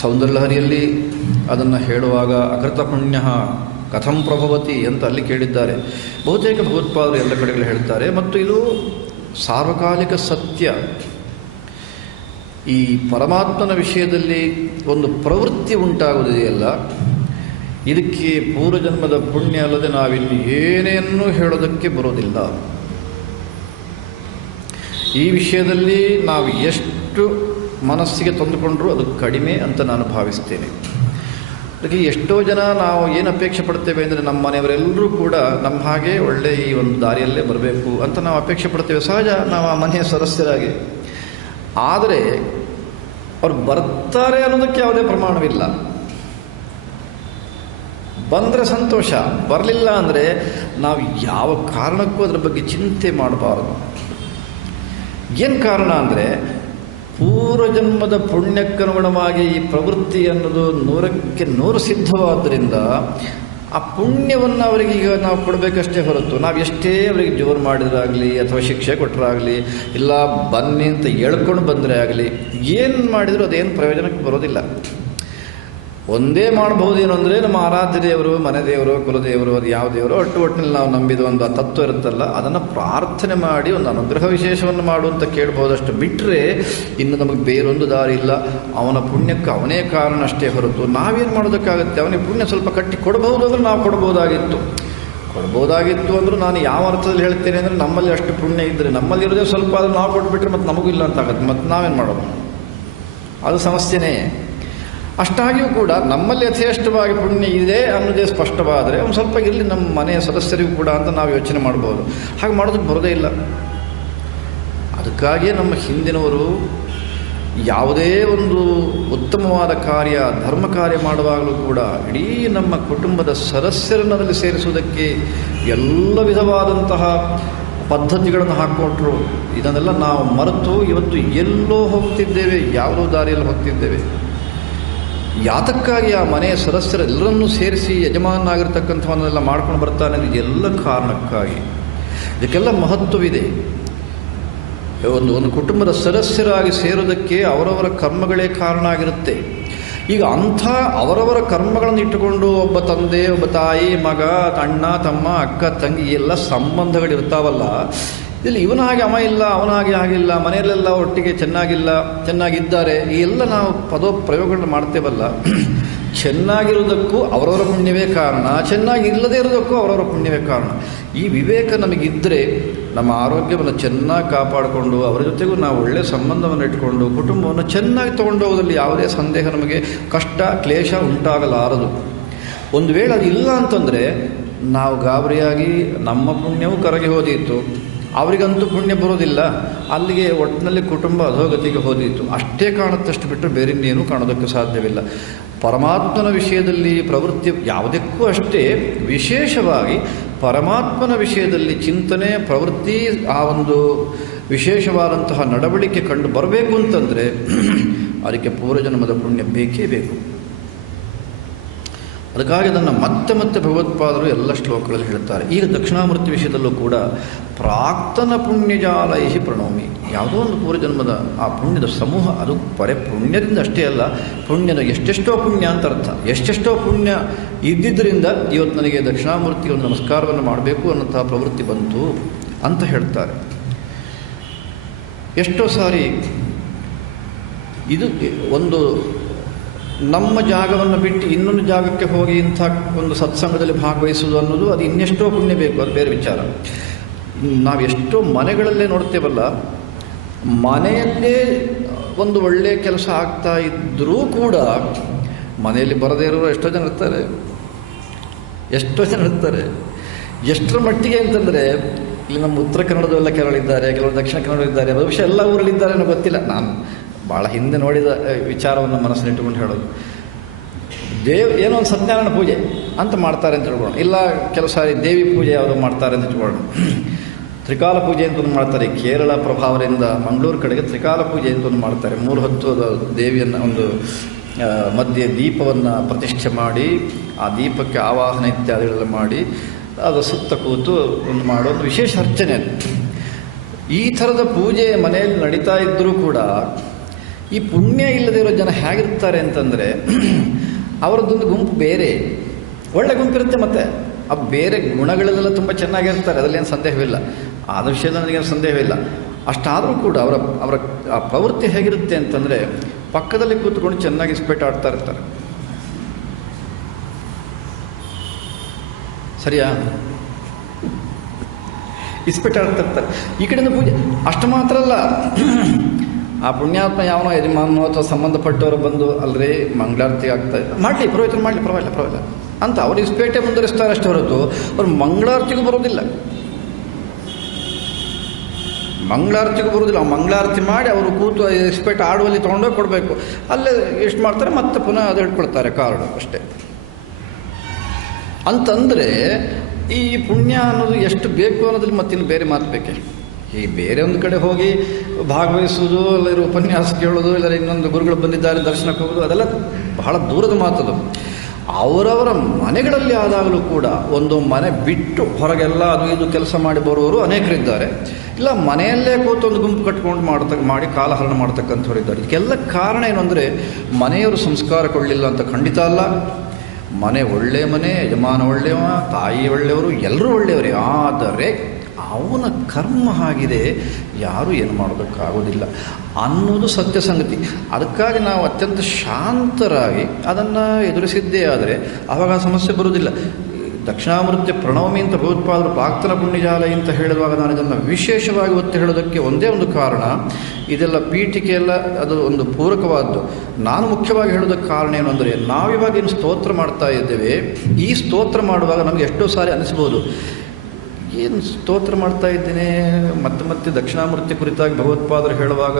ಸೌಂದರ್ಯಲಹರಿಯಲ್ಲಿ ಅದನ್ನು ಹೇಳುವಾಗ ಅಕೃತ ಪುಣ್ಯ ಕಥಂ ಪ್ರಭವತಿ ಅಂತ ಅಲ್ಲಿ ಕೇಳಿದ್ದಾರೆ. ಬಹುತೇಕ ಭಗವತ್ಪಾದರು ಎಲ್ಲ ಕಡೆಗಳು ಹೇಳ್ತಾರೆ. ಮತ್ತು ಇದು ಸಾರ್ವಕಾಲಿಕ ಸತ್ಯ. ಈ ಪರಮಾತ್ಮನ ವಿಷಯದಲ್ಲಿ ಒಂದು ಪ್ರವೃತ್ತಿ ಉಂಟಾಗುವುದಿದೆಯಲ್ಲ, ಇದಕ್ಕೆ ಪೂರ್ವಜನ್ಮದ ಪುಣ್ಯ ಅಲ್ಲದೆ ನಾವಿನ್ನು ಏನೇನೂ ಹೇಳೋದಕ್ಕೆ ಬರೋದಿಲ್ಲ. ಈ ವಿಷಯದಲ್ಲಿ ನಾವು ಎಷ್ಟು ಮನಸ್ಸಿಗೆ ತಂದುಕೊಂಡ್ರೂ ಅದು ಕಡಿಮೆ ಅಂತ ನಾನು ಭಾವಿಸ್ತೇನೆ. ಅದಕ್ಕೆ ಎಷ್ಟೋ ಜನ ನಾವು ಏನು ಅಪೇಕ್ಷೆ ಪಡ್ತೇವೆ ಅಂದರೆ, ನಮ್ಮ ಮನೆಯವರೆಲ್ಲರೂ ಕೂಡ ನಮ್ಮ ಹಾಗೆ ಒಳ್ಳೆ ಈ ಒಂದು ದಾರಿಯಲ್ಲೇ ಬರಬೇಕು ಅಂತ ನಾವು ಅಪೇಕ್ಷೆ ಪಡ್ತೇವೆ. ಸಹಜ, ನಾವು ಆ ಮನೆಯ ಸದಸ್ಯರಾಗಿ. ಆದರೆ ಅವ್ರು ಬರ್ತಾರೆ ಅನ್ನೋದಕ್ಕೆ ಯಾವುದೇ ಪ್ರಮಾಣವಿಲ್ಲ. ಬಂದರೆ ಸಂತೋಷ, ಬರಲಿಲ್ಲ ಅಂದರೆ ನಾವು ಯಾವ ಕಾರಣಕ್ಕೂ ಅದರ ಬಗ್ಗೆ ಚಿಂತೆ ಮಾಡಬಾರದು. ಏನು ಕಾರಣ ಅಂದರೆ, ಪೂರ್ವಜನ್ಮದ ಪುಣ್ಯಕ್ಕನುಗುಣವಾಗಿ ಈ ಪ್ರವೃತ್ತಿ ಅನ್ನೋದು 100ಕ್ಕೆ 100 ಸಿದ್ಧವಾದ್ದರಿಂದ ಆ ಪುಣ್ಯವನ್ನು ಅವರಿಗೆ ಈಗ ನಾವು ಕೊಡಬೇಕಷ್ಟೇ ಹೊರತು ನಾವು ಎಷ್ಟೇ ಅವರಿಗೆ ಜೋರು ಮಾಡಿದ್ರಾಗಲಿ ಅಥವಾ ಶಿಕ್ಷೆ ಕೊಟ್ಟರಾಗಲಿ ಇಲ್ಲ ಬನ್ನಿ ಅಂತ ಹೇಳ್ಕೊಂಡು ಬಂದರೆ ಆಗಲಿ ಏನು ಮಾಡಿದರೂ ಅದೇನು ಪ್ರಯೋಜನಕ್ಕೆ ಬರೋದಿಲ್ಲ. ಒಂದೇ ಮಾಡಬಹುದೇನು ಅಂದರೆ, ನಮ್ಮ ಆರಾಧ್ಯ ದೇವರು, ಮನೆ ದೇವರು, ಕುಲದೇವರು, ಅದು ಯಾವ ದೇವರು ಒಟ್ಟಿನಲ್ಲಿ ನಾವು ನಂಬಿದ ಒಂದು ತತ್ವ ಇರುತ್ತಲ್ಲ, ಅದನ್ನು ಪ್ರಾರ್ಥನೆ ಮಾಡಿ ಒಂದು ಅನುಗ್ರಹ ವಿಶೇಷವನ್ನು ಮಾಡುವಂತ ಕೇಳಬಹುದಷ್ಟು ಬಿಟ್ಟರೆ ಇನ್ನು ನಮಗೆ ಬೇರೊಂದು ದಾರಿ ಇಲ್ಲ. ಅವನ ಪುಣ್ಯಕ್ಕೆ ಅವನೇ ಕಾರಣ ಅಷ್ಟೇ ಹೊರತು ನಾವೇನು ಮಾಡೋದಕ್ಕಾಗುತ್ತೆ? ಅವನಿಗೆ ಪುಣ್ಯ ಸ್ವಲ್ಪ ಕಟ್ಟಿ ಕೊಡಬಹುದು ಅಂದರೆ ನಾವು ಕೊಡ್ಬೋದಾಗಿತ್ತು ಅಂದರೂ ನಾನು ಯಾವ ಅರ್ಥದಲ್ಲಿ ಹೇಳ್ತೇನೆ ಅಂದರೆ, ನಮ್ಮಲ್ಲಿ ಅಷ್ಟು ಪುಣ್ಯ ಇದ್ದರೆ ನಮ್ಮಲ್ಲಿರೋದೇ ಸ್ವಲ್ಪ ಆದರೂ ನಾವು ಕೊಟ್ಬಿಟ್ರೆ ಮತ್ತು ನಮಗೂ ಇಲ್ಲ ಅಂತ ಆಗುತ್ತೆ. ಮತ್ತು ನಾವೇನು ಮಾಡೋದು? ಅದು ಸಮಸ್ಯೆನೇ. ಅಷ್ಟಾಗಿಯೂ ಕೂಡ ನಮ್ಮಲ್ಲಿ ಯಥೇಷ್ಟವಾಗಿ ಪುಣ್ಯ ಇದೆ ಅನ್ನೋದೇ ಸ್ಪಷ್ಟವಾದರೆ ಒಂದು ಸ್ವಲ್ಪ ಇರಲಿ ನಮ್ಮ ಮನೆಯ ಸದಸ್ಯರಿಗೂ ಕೂಡ ಅಂತ ನಾವು ಯೋಚನೆ ಮಾಡ್ಬೋದು. ಹಾಗೆ ಮಾಡೋದಕ್ಕೆ ಬರೋದೇ ಇಲ್ಲ. ಅದಕ್ಕಾಗಿಯೇ ನಮ್ಮ ಹಿಂದಿನವರು ಯಾವುದೇ ಒಂದು ಉತ್ತಮವಾದ ಕಾರ್ಯ, ಧರ್ಮ ಕಾರ್ಯ ಮಾಡುವಾಗಲೂ ಕೂಡ ಇಡೀ ನಮ್ಮ ಕುಟುಂಬದ ಸದಸ್ಯರನ್ನು ಅದರಲ್ಲಿ ಸೇರಿಸುವುದಕ್ಕೆ ಎಲ್ಲ ವಿಧವಾದಂತಹ ಪದ್ಧತಿಗಳನ್ನು ಹಾಕಿಕೊಟ್ರು. ಇದನ್ನೆಲ್ಲ ನಾವು ಮರೆತು ಇವತ್ತು ಎಲ್ಲೋ ಹೋಗ್ತಿದ್ದೇವೆ, ಯಾವುದೋ ದಾರಿಯಲ್ಲಿ ಹೋಗ್ತಿದ್ದೇವೆ. ಯಾತಕ್ಕಾಗಿ ಆ ಮನೆಯ ಸದಸ್ಯರೆಲ್ಲರನ್ನೂ ಸೇರಿಸಿ ಯಜಮಾನಾಗಿರ್ತಕ್ಕಂಥವನ್ನೆಲ್ಲ ಮಾಡ್ಕೊಂಡು ಬರ್ತಾನೆ, ಇದೆಲ್ಲ ಕಾರಣಕ್ಕಾಗಿ. ಇದಕ್ಕೆಲ್ಲ ಮಹತ್ವವಿದೆ. ಒಂದು ಕುಟುಂಬದ ಸದಸ್ಯರಾಗಿ ಸೇರೋದಕ್ಕೆ ಅವರವರ ಕರ್ಮಗಳೇ ಕಾರಣ ಆಗಿರುತ್ತೆ. ಈಗ ಅಂಥ ಅವರವರ ಕರ್ಮಗಳನ್ನು ಇಟ್ಟುಕೊಂಡು ಒಬ್ಬ ತಂದೆ, ಒಬ್ಬ ತಾಯಿ, ಮಗ, ಅಣ್ಣ, ತಮ್ಮ, ಅಕ್ಕ, ತಂಗಿ ಎಲ್ಲ ಸಂಬಂಧಗಳಿರ್ತಾವಲ್ಲ, ಇಲ್ಲಿ ಇವನ ಹಾಗೆ ಅವ ಇಲ್ಲ, ಅವನ ಹಾಗೆ ಆಗಿಲ್ಲ, ಮನೆಯಲ್ಲೆಲ್ಲ ಒಟ್ಟಿಗೆ ಚೆನ್ನಾಗಿದ್ದಾರೆ, ಈ ಎಲ್ಲ ನಾವು ಪ್ರಯೋಗಗಳನ್ನ ಮಾಡ್ತೇವಲ್ಲ, ಚೆನ್ನಾಗಿರುವುದಕ್ಕೂ ಅವರವರ ಪುಣ್ಯವೇ ಕಾರಣ, ಚೆನ್ನಾಗಿಲ್ಲದೇ ಇರೋದಕ್ಕೂ ಅವರವರ ಪುಣ್ಯವೇ ಕಾರಣ. ಈ ವಿವೇಕ ನಮಗಿದ್ದರೆ ನಮ್ಮ ಆರೋಗ್ಯವನ್ನು ಚೆನ್ನಾಗಿ ಕಾಪಾಡಿಕೊಂಡು ಅವರ ಜೊತೆಗೂ ನಾವು ಒಳ್ಳೆಯ ಸಂಬಂಧವನ್ನು ಇಟ್ಕೊಂಡು ಕುಟುಂಬವನ್ನು ಚೆನ್ನಾಗಿ ತೊಗೊಂಡು ಹೋಗೋದ್ರಲ್ಲಿ ಯಾವುದೇ ಸಂದೇಹ, ನಮಗೆ ಕಷ್ಟ ಕ್ಲೇಶ ಉಂಟಾಗಲಾರದು. ಒಂದು ವೇಳೆ ಅದು ಇಲ್ಲ ಅಂತಂದರೆ ನಾವು ಗಾಬರಿಯಾಗಿ ನಮ್ಮ ಪುಣ್ಯವೂ ಕರಗಿ ಹೋದೀತು, ಅವರಿಗಂತೂ ಪುಣ್ಯ ಬರೋದಿಲ್ಲ, ಅಲ್ಲಿಗೆ ಒಟ್ಟಿನಲ್ಲಿ ಕುಟುಂಬ ಅಧೋಗತಿಗೆ ಹೋದೀತು, ಅಷ್ಟೇ ಕಾಣುತ್ತಷ್ಟು ಬಿಟ್ಟರೆ ಬೇರೆ ಇನ್ನೇನೂ ಕಾಣೋದಕ್ಕೆ ಸಾಧ್ಯವಿಲ್ಲ. ಪರಮಾತ್ಮನ ವಿಷಯದಲ್ಲಿ ಪ್ರವೃತ್ತಿ ಯಾವುದಕ್ಕೂ ಅಷ್ಟೇ, ವಿಶೇಷವಾಗಿ ಪರಮಾತ್ಮನ ವಿಷಯದಲ್ಲಿ ಚಿಂತನೆ ಪ್ರವೃತ್ತಿ, ಆ ಒಂದು ವಿಶೇಷವಾದಂತಹ ನಡವಳಿಕೆ ಕಂಡು ಬರಬೇಕು ಅಂತಂದರೆ ಅದಕ್ಕೆ ಪೂರ್ವಜನ್ಮದ ಪುಣ್ಯ ಬೇಕೇ ಬೇಕು. ಅದಕ್ಕಾಗಿ ಅದನ್ನು ಮತ್ತೆ ಮತ್ತೆ ಭಗವತ್ಪಾದರು ಎಲ್ಲ ಶ್ಲೋಕಗಳಲ್ಲಿ ಹೇಳ್ತಾರೆ. ಈಗ ದಕ್ಷಿಣಾಮೂರ್ತಿ ವಿಷಯದಲ್ಲೂ ಕೂಡ ಪ್ರಾಕ್ತನ ಪುಣ್ಯಜಾಲೈಹಿ ಪ್ರಣೋಮಿ, ಯಾವುದೋ ಒಂದು ಪೂರ್ವಜನ್ಮದ ಆ ಪುಣ್ಯದ ಸಮೂಹ, ಅದು ಪುಣ್ಯದಿಂದ ಅಷ್ಟೇ ಅಲ್ಲ, ಪುಣ್ಯದ ಎಷ್ಟೆಷ್ಟೋ ಪುಣ್ಯ ಅಂತ ಅರ್ಥ. ಎಷ್ಟೆಷ್ಟೋ ಪುಣ್ಯ ಇದ್ದಿದ್ದರಿಂದ ಇವತ್ತು ನನಗೆ ದಕ್ಷಿಣಾಮೂರ್ತಿಗೆ ಒಂದು ನಮಸ್ಕಾರವನ್ನು ಮಾಡಬೇಕು ಅನ್ನೋಂತಹ ಪ್ರವೃತ್ತಿ ಬಂತು ಅಂತ ಹೇಳ್ತಾರೆ. ಎಷ್ಟೋ ಸಾರಿ ಇದು ಒಂದು ನಮ್ಮ ಜಾಗವನ್ನು ಬಿಟ್ಟು ಇನ್ನೊಂದು ಜಾಗಕ್ಕೆ ಹೋಗಿ ಇಂಥ ಒಂದು ಸತ್ಸಂಗದಲ್ಲಿ ಭಾಗವಹಿಸುವುದು ಅನ್ನೋದು ಅದು ಇನ್ನೆಷ್ಟೋ ಪುಣ್ಯ ಬೇಕು, ಅದು ಬೇರೆ ವಿಚಾರ. ನಾವೆಷ್ಟೋ ಮನೆಗಳಲ್ಲೇ ನೋಡ್ತೇವಲ್ಲ, ಮನೆಯಲ್ಲೇ ಒಂದು ಒಳ್ಳೆಯ ಕೆಲಸ ಆಗ್ತಾ ಇದ್ದರೂ ಕೂಡ ಮನೆಯಲ್ಲಿ ಬರದೇ ಇರೋರು ಎಷ್ಟೋ ಜನ ಇರ್ತಾರೆ. ಎಷ್ಟರ ಮಟ್ಟಿಗೆ ಅಂತಂದರೆ, ಇಲ್ಲಿ ನಮ್ಮ ಉತ್ತರ ಕನ್ನಡದವೆಲ್ಲ ಕೆಲವರಿದ್ದಾರೆ, ಕೆಲವರು ದಕ್ಷಿಣ ಕನ್ನಡ, ಬಹುಶಃ ಎಲ್ಲ ಊರಲ್ಲಿದ್ದಾರೆ ಅನ್ನೋ ಗೊತ್ತಿಲ್ಲ. ನಾನು ಭಾಳ ಹಿಂದೆ ನೋಡಿದ ವಿಚಾರವನ್ನು ಮನಸ್ಸಿನಿಟ್ಟುಕೊಂಡು ಹೇಳೋದು, ಏನೋ ಒಂದು ಸತ್ಯನಾರಾಯಣ ಪೂಜೆ ಅಂತ ಮಾಡ್ತಾರೆ ಅಂತ ತಿಳ್ಕೊಳ್ಳೋಣ, ಇಲ್ಲ ಕೆಲವು ಸಾರಿ ದೇವಿ ಪೂಜೆ ಯಾವುದೋ ಮಾಡ್ತಾರೆ ಅಂತ ಇಟ್ಕೊಳ್ಳೋಣ, ತ್ರಿಕಾಲ ಪೂಜೆ ಅಂತ ಒಂದು ಮಾಡ್ತಾರೆ. ಕೇರಳ ಪ್ರಭಾವದಿಂದ ಮಂಗಳೂರು ಕಡೆಗೆ ತ್ರಿಕಾಲ ಪೂಜೆ ಅಂತ ಒಂದು ಮಾಡ್ತಾರೆ. 3 ಹೊತ್ತು ದೇವಿಯನ್ನು ಒಂದು ಮಧ್ಯೆ ದೀಪವನ್ನು ಪ್ರತಿಷ್ಠೆ ಮಾಡಿ, ಆ ದೀಪಕ್ಕೆ ಆವಾಹನೆ ಇತ್ಯಾದಿಗಳೆಲ್ಲ ಮಾಡಿ ಅದು ಸುತ್ತ ಕೂತು ಒಂದು ಮಾಡೋ ಒಂದು ವಿಶೇಷ ಅರ್ಚನೆ ಅದು. ಈ ಥರದ ಪೂಜೆ ಮನೆಯಲ್ಲಿ ನಡೀತಾ ಇದ್ದರೂ ಕೂಡ ಈ ಪುಣ್ಯ ಇಲ್ಲದೆ ಇರೋ ಜನ ಹೇಗಿರ್ತಾರೆ ಅಂತಂದರೆ, ಅವರದ್ದೊಂದು ಗುಂಪು ಬೇರೆ, ಒಳ್ಳೆ ಗುಂಪಿರುತ್ತೆ, ಮತ್ತು ಆ ಬೇರೆ ಗುಣಗಳಲ್ಲೆಲ್ಲ ತುಂಬ ಚೆನ್ನಾಗಿರ್ತಾರೆ, ಅದರಲ್ಲೇನು ಸಂದೇಹವಿಲ್ಲ, ಆದ ವಿಷಯದಲ್ಲಿ ನನಗೇನು ಸಂದೇಹವಿಲ್ಲ. ಅಷ್ಟಾದರೂ ಕೂಡ ಅವರ ಆ ಪ್ರವೃತ್ತಿ ಹೇಗಿರುತ್ತೆ ಅಂತಂದರೆ, ಪಕ್ಕದಲ್ಲಿ ಕೂತ್ಕೊಂಡು ಚೆನ್ನಾಗಿ ಇಸ್ಪೇಟ್ ಆಡ್ತಾ ಇರ್ತಾರೆ. ಸರಿಯಾ? ಇಸ್ಪೇಟ್ ಆಡ್ತಾ ಇರ್ತಾರೆ. ಈ ಕಡೆಯಿಂದ ಪೂಜೆ ಅಷ್ಟು ಮಾತ್ರ ಅಲ್ಲ, ಆ ಪುಣ್ಯಾತ್ಮ ಯಾವನೋ ಯಜಮಾನೋ ಅಥವಾ ಸಂಬಂಧಪಟ್ಟವರು ಬಂದು ಅಲ್ಲರೇ ಮಂಗಳಾರತಿ ಆಗ್ತಾ ಮಾಡಲಿ, ಪರವಾಗಿಲ್ಲ ಮಾಡಲಿ, ಪರವಾಗಿಲ್ಲ ಅಂತ ಅವರು ಇಸ್ಪೇಟೆ ಮುಂದುವರಿಸ್ತಾರೆ ಅಷ್ಟೇ ಹೊರತು ಅವ್ರು ಮಂಗಳಾರತಿಗೂ ಬರೋದಿಲ್ಲ. ಮಂಗಳಾರತಿ ಮಾಡಿ ಅವರು ಕೂತು ಇಸ್ಪೇಟೆ ಆಡುವಲ್ಲಿ ತೊಗೊಂಡೋಗಿ ಕೊಡಬೇಕು. ಅಲ್ಲೇ ಎಷ್ಟು ಮಾಡ್ತಾರೆ, ಮತ್ತೆ ಪುನಃ ಅದು ಹಿಡ್ಕೊಳ್ತಾರೆ ಕಾರ್ಡು ಅಷ್ಟೇ. ಅಂತಂದರೆ ಈ ಪುಣ್ಯ ಅನ್ನೋದು ಎಷ್ಟು ಬೇಕು ಅನ್ನೋದ್ರಲ್ಲಿ ಮತ್ತಿನ್ನು ಬೇರೆ ಮಾತು ಬೇಕೆ. ಈ ಬೇರೆ ಒಂದು ಕಡೆ ಹೋಗಿ ಭಾಗವಹಿಸುವುದು, ಅಲ್ಲರೂ ಉಪನ್ಯಾಸ ಕೇಳೋದು, ಇಲ್ಲ ಇನ್ನೊಂದು ಗುರುಗಳು ಬಂದಿದ್ದಾರೆ ದರ್ಶನಕ್ಕೆ ಹೋಗೋದು, ಅದೆಲ್ಲ ಬಹಳ ದೂರದ ಮಾತದು. ಅವರವರ ಮನೆಗಳಲ್ಲಿ ಆದಾಗಲೂ ಕೂಡ ಒಂದು ಮನೆ ಬಿಟ್ಟು ಹೊರಗೆಲ್ಲ ಅದು ಇದು ಕೆಲಸ ಮಾಡಿ ಬರುವವರು ಅನೇಕರಿದ್ದಾರೆ. ಇಲ್ಲ ಮನೆಯಲ್ಲೇ ಕೂತು ಒಂದು ಗುಂಪು ಕಟ್ಕೊಂಡು ಮಾಡಿ ಕಾಲಹರಣ ಮಾಡ್ತಕ್ಕಂಥವ್ರು ಇದ್ದಾರೆ. ಇದಕ್ಕೆಲ್ಲ ಕಾರಣ ಏನು ಅಂದರೆ, ಮನೆಯವರು ಸಂಸ್ಕಾರ ಕೊಡಲಿಲ್ಲ ಅಂತ ಖಂಡಿತ ಅಲ್ಲ. ಮನೆ ಒಳ್ಳೆಯ ಮನೆ, ಯಜಮಾನ ಒಳ್ಳೆಯವ, ತಾಯಿ ಒಳ್ಳೆಯವರು, ಎಲ್ಲರೂ ಒಳ್ಳೆಯವರೇ. ಆದರೆ ಅವನ ಕರ್ಮ ಆಗಿದೆ, ಯಾರೂ ಏನು ಮಾಡೋದಕ್ಕಾಗೋದಿಲ್ಲ ಅನ್ನೋದು ಸತ್ಯ ಸಂಗತಿ. ಅದಕ್ಕಾಗಿ ನಾವು ಅತ್ಯಂತ ಶಾಂತರಾಗಿ ಅದನ್ನು ಎದುರಿಸಿದ್ದೇ ಆದರೆ ಆವಾಗ ಆ ಸಮಸ್ಯೆ ಬರುವುದಿಲ್ಲ. ದಕ್ಷಿಣಾಮೂರ್ತಿ ಪ್ರಣವಮಿ ಅಂತ ಭಗವತ್ಪಾದರು ಪ್ರಾಕ್ತನ ಪುಣ್ಯಜಾಲ ಅಂತ ಹೇಳುವಾಗ ನಾನು ಇದನ್ನು ವಿಶೇಷವಾಗಿ ಒತ್ತಿ ಹೇಳೋದಕ್ಕೆ ಒಂದೇ ಒಂದು ಕಾರಣ, ಇದೆಲ್ಲ ಪೀಠಿಕೆ ಎಲ್ಲ ಅದು ಒಂದು ಪೂರಕವಾದ್ದು. ನಾನು ಮುಖ್ಯವಾಗಿ ಹೇಳೋದಕ್ಕೆ ಕಾರಣ ಏನು ಅಂದರೆ, ನಾವಿವಾಗ ಏನು ಸ್ತೋತ್ರ ಮಾಡ್ತಾ ಇದ್ದೇವೆ, ಈ ಸ್ತೋತ್ರ ಮಾಡುವಾಗ ನಮಗೆ ಎಷ್ಟೋ ಸಾರಿ ಅನಿಸ್ಬೋದು, ಏನು ಸ್ತೋತ್ರ ಮಾಡ್ತಾ ಇದ್ದೇನೆ, ಮತ್ತೆ ದಕ್ಷಿಣಾಮೂರ್ತಿ ಕುರಿತಾಗಿ ಭಗವತ್ಪಾದರು ಹೇಳುವಾಗ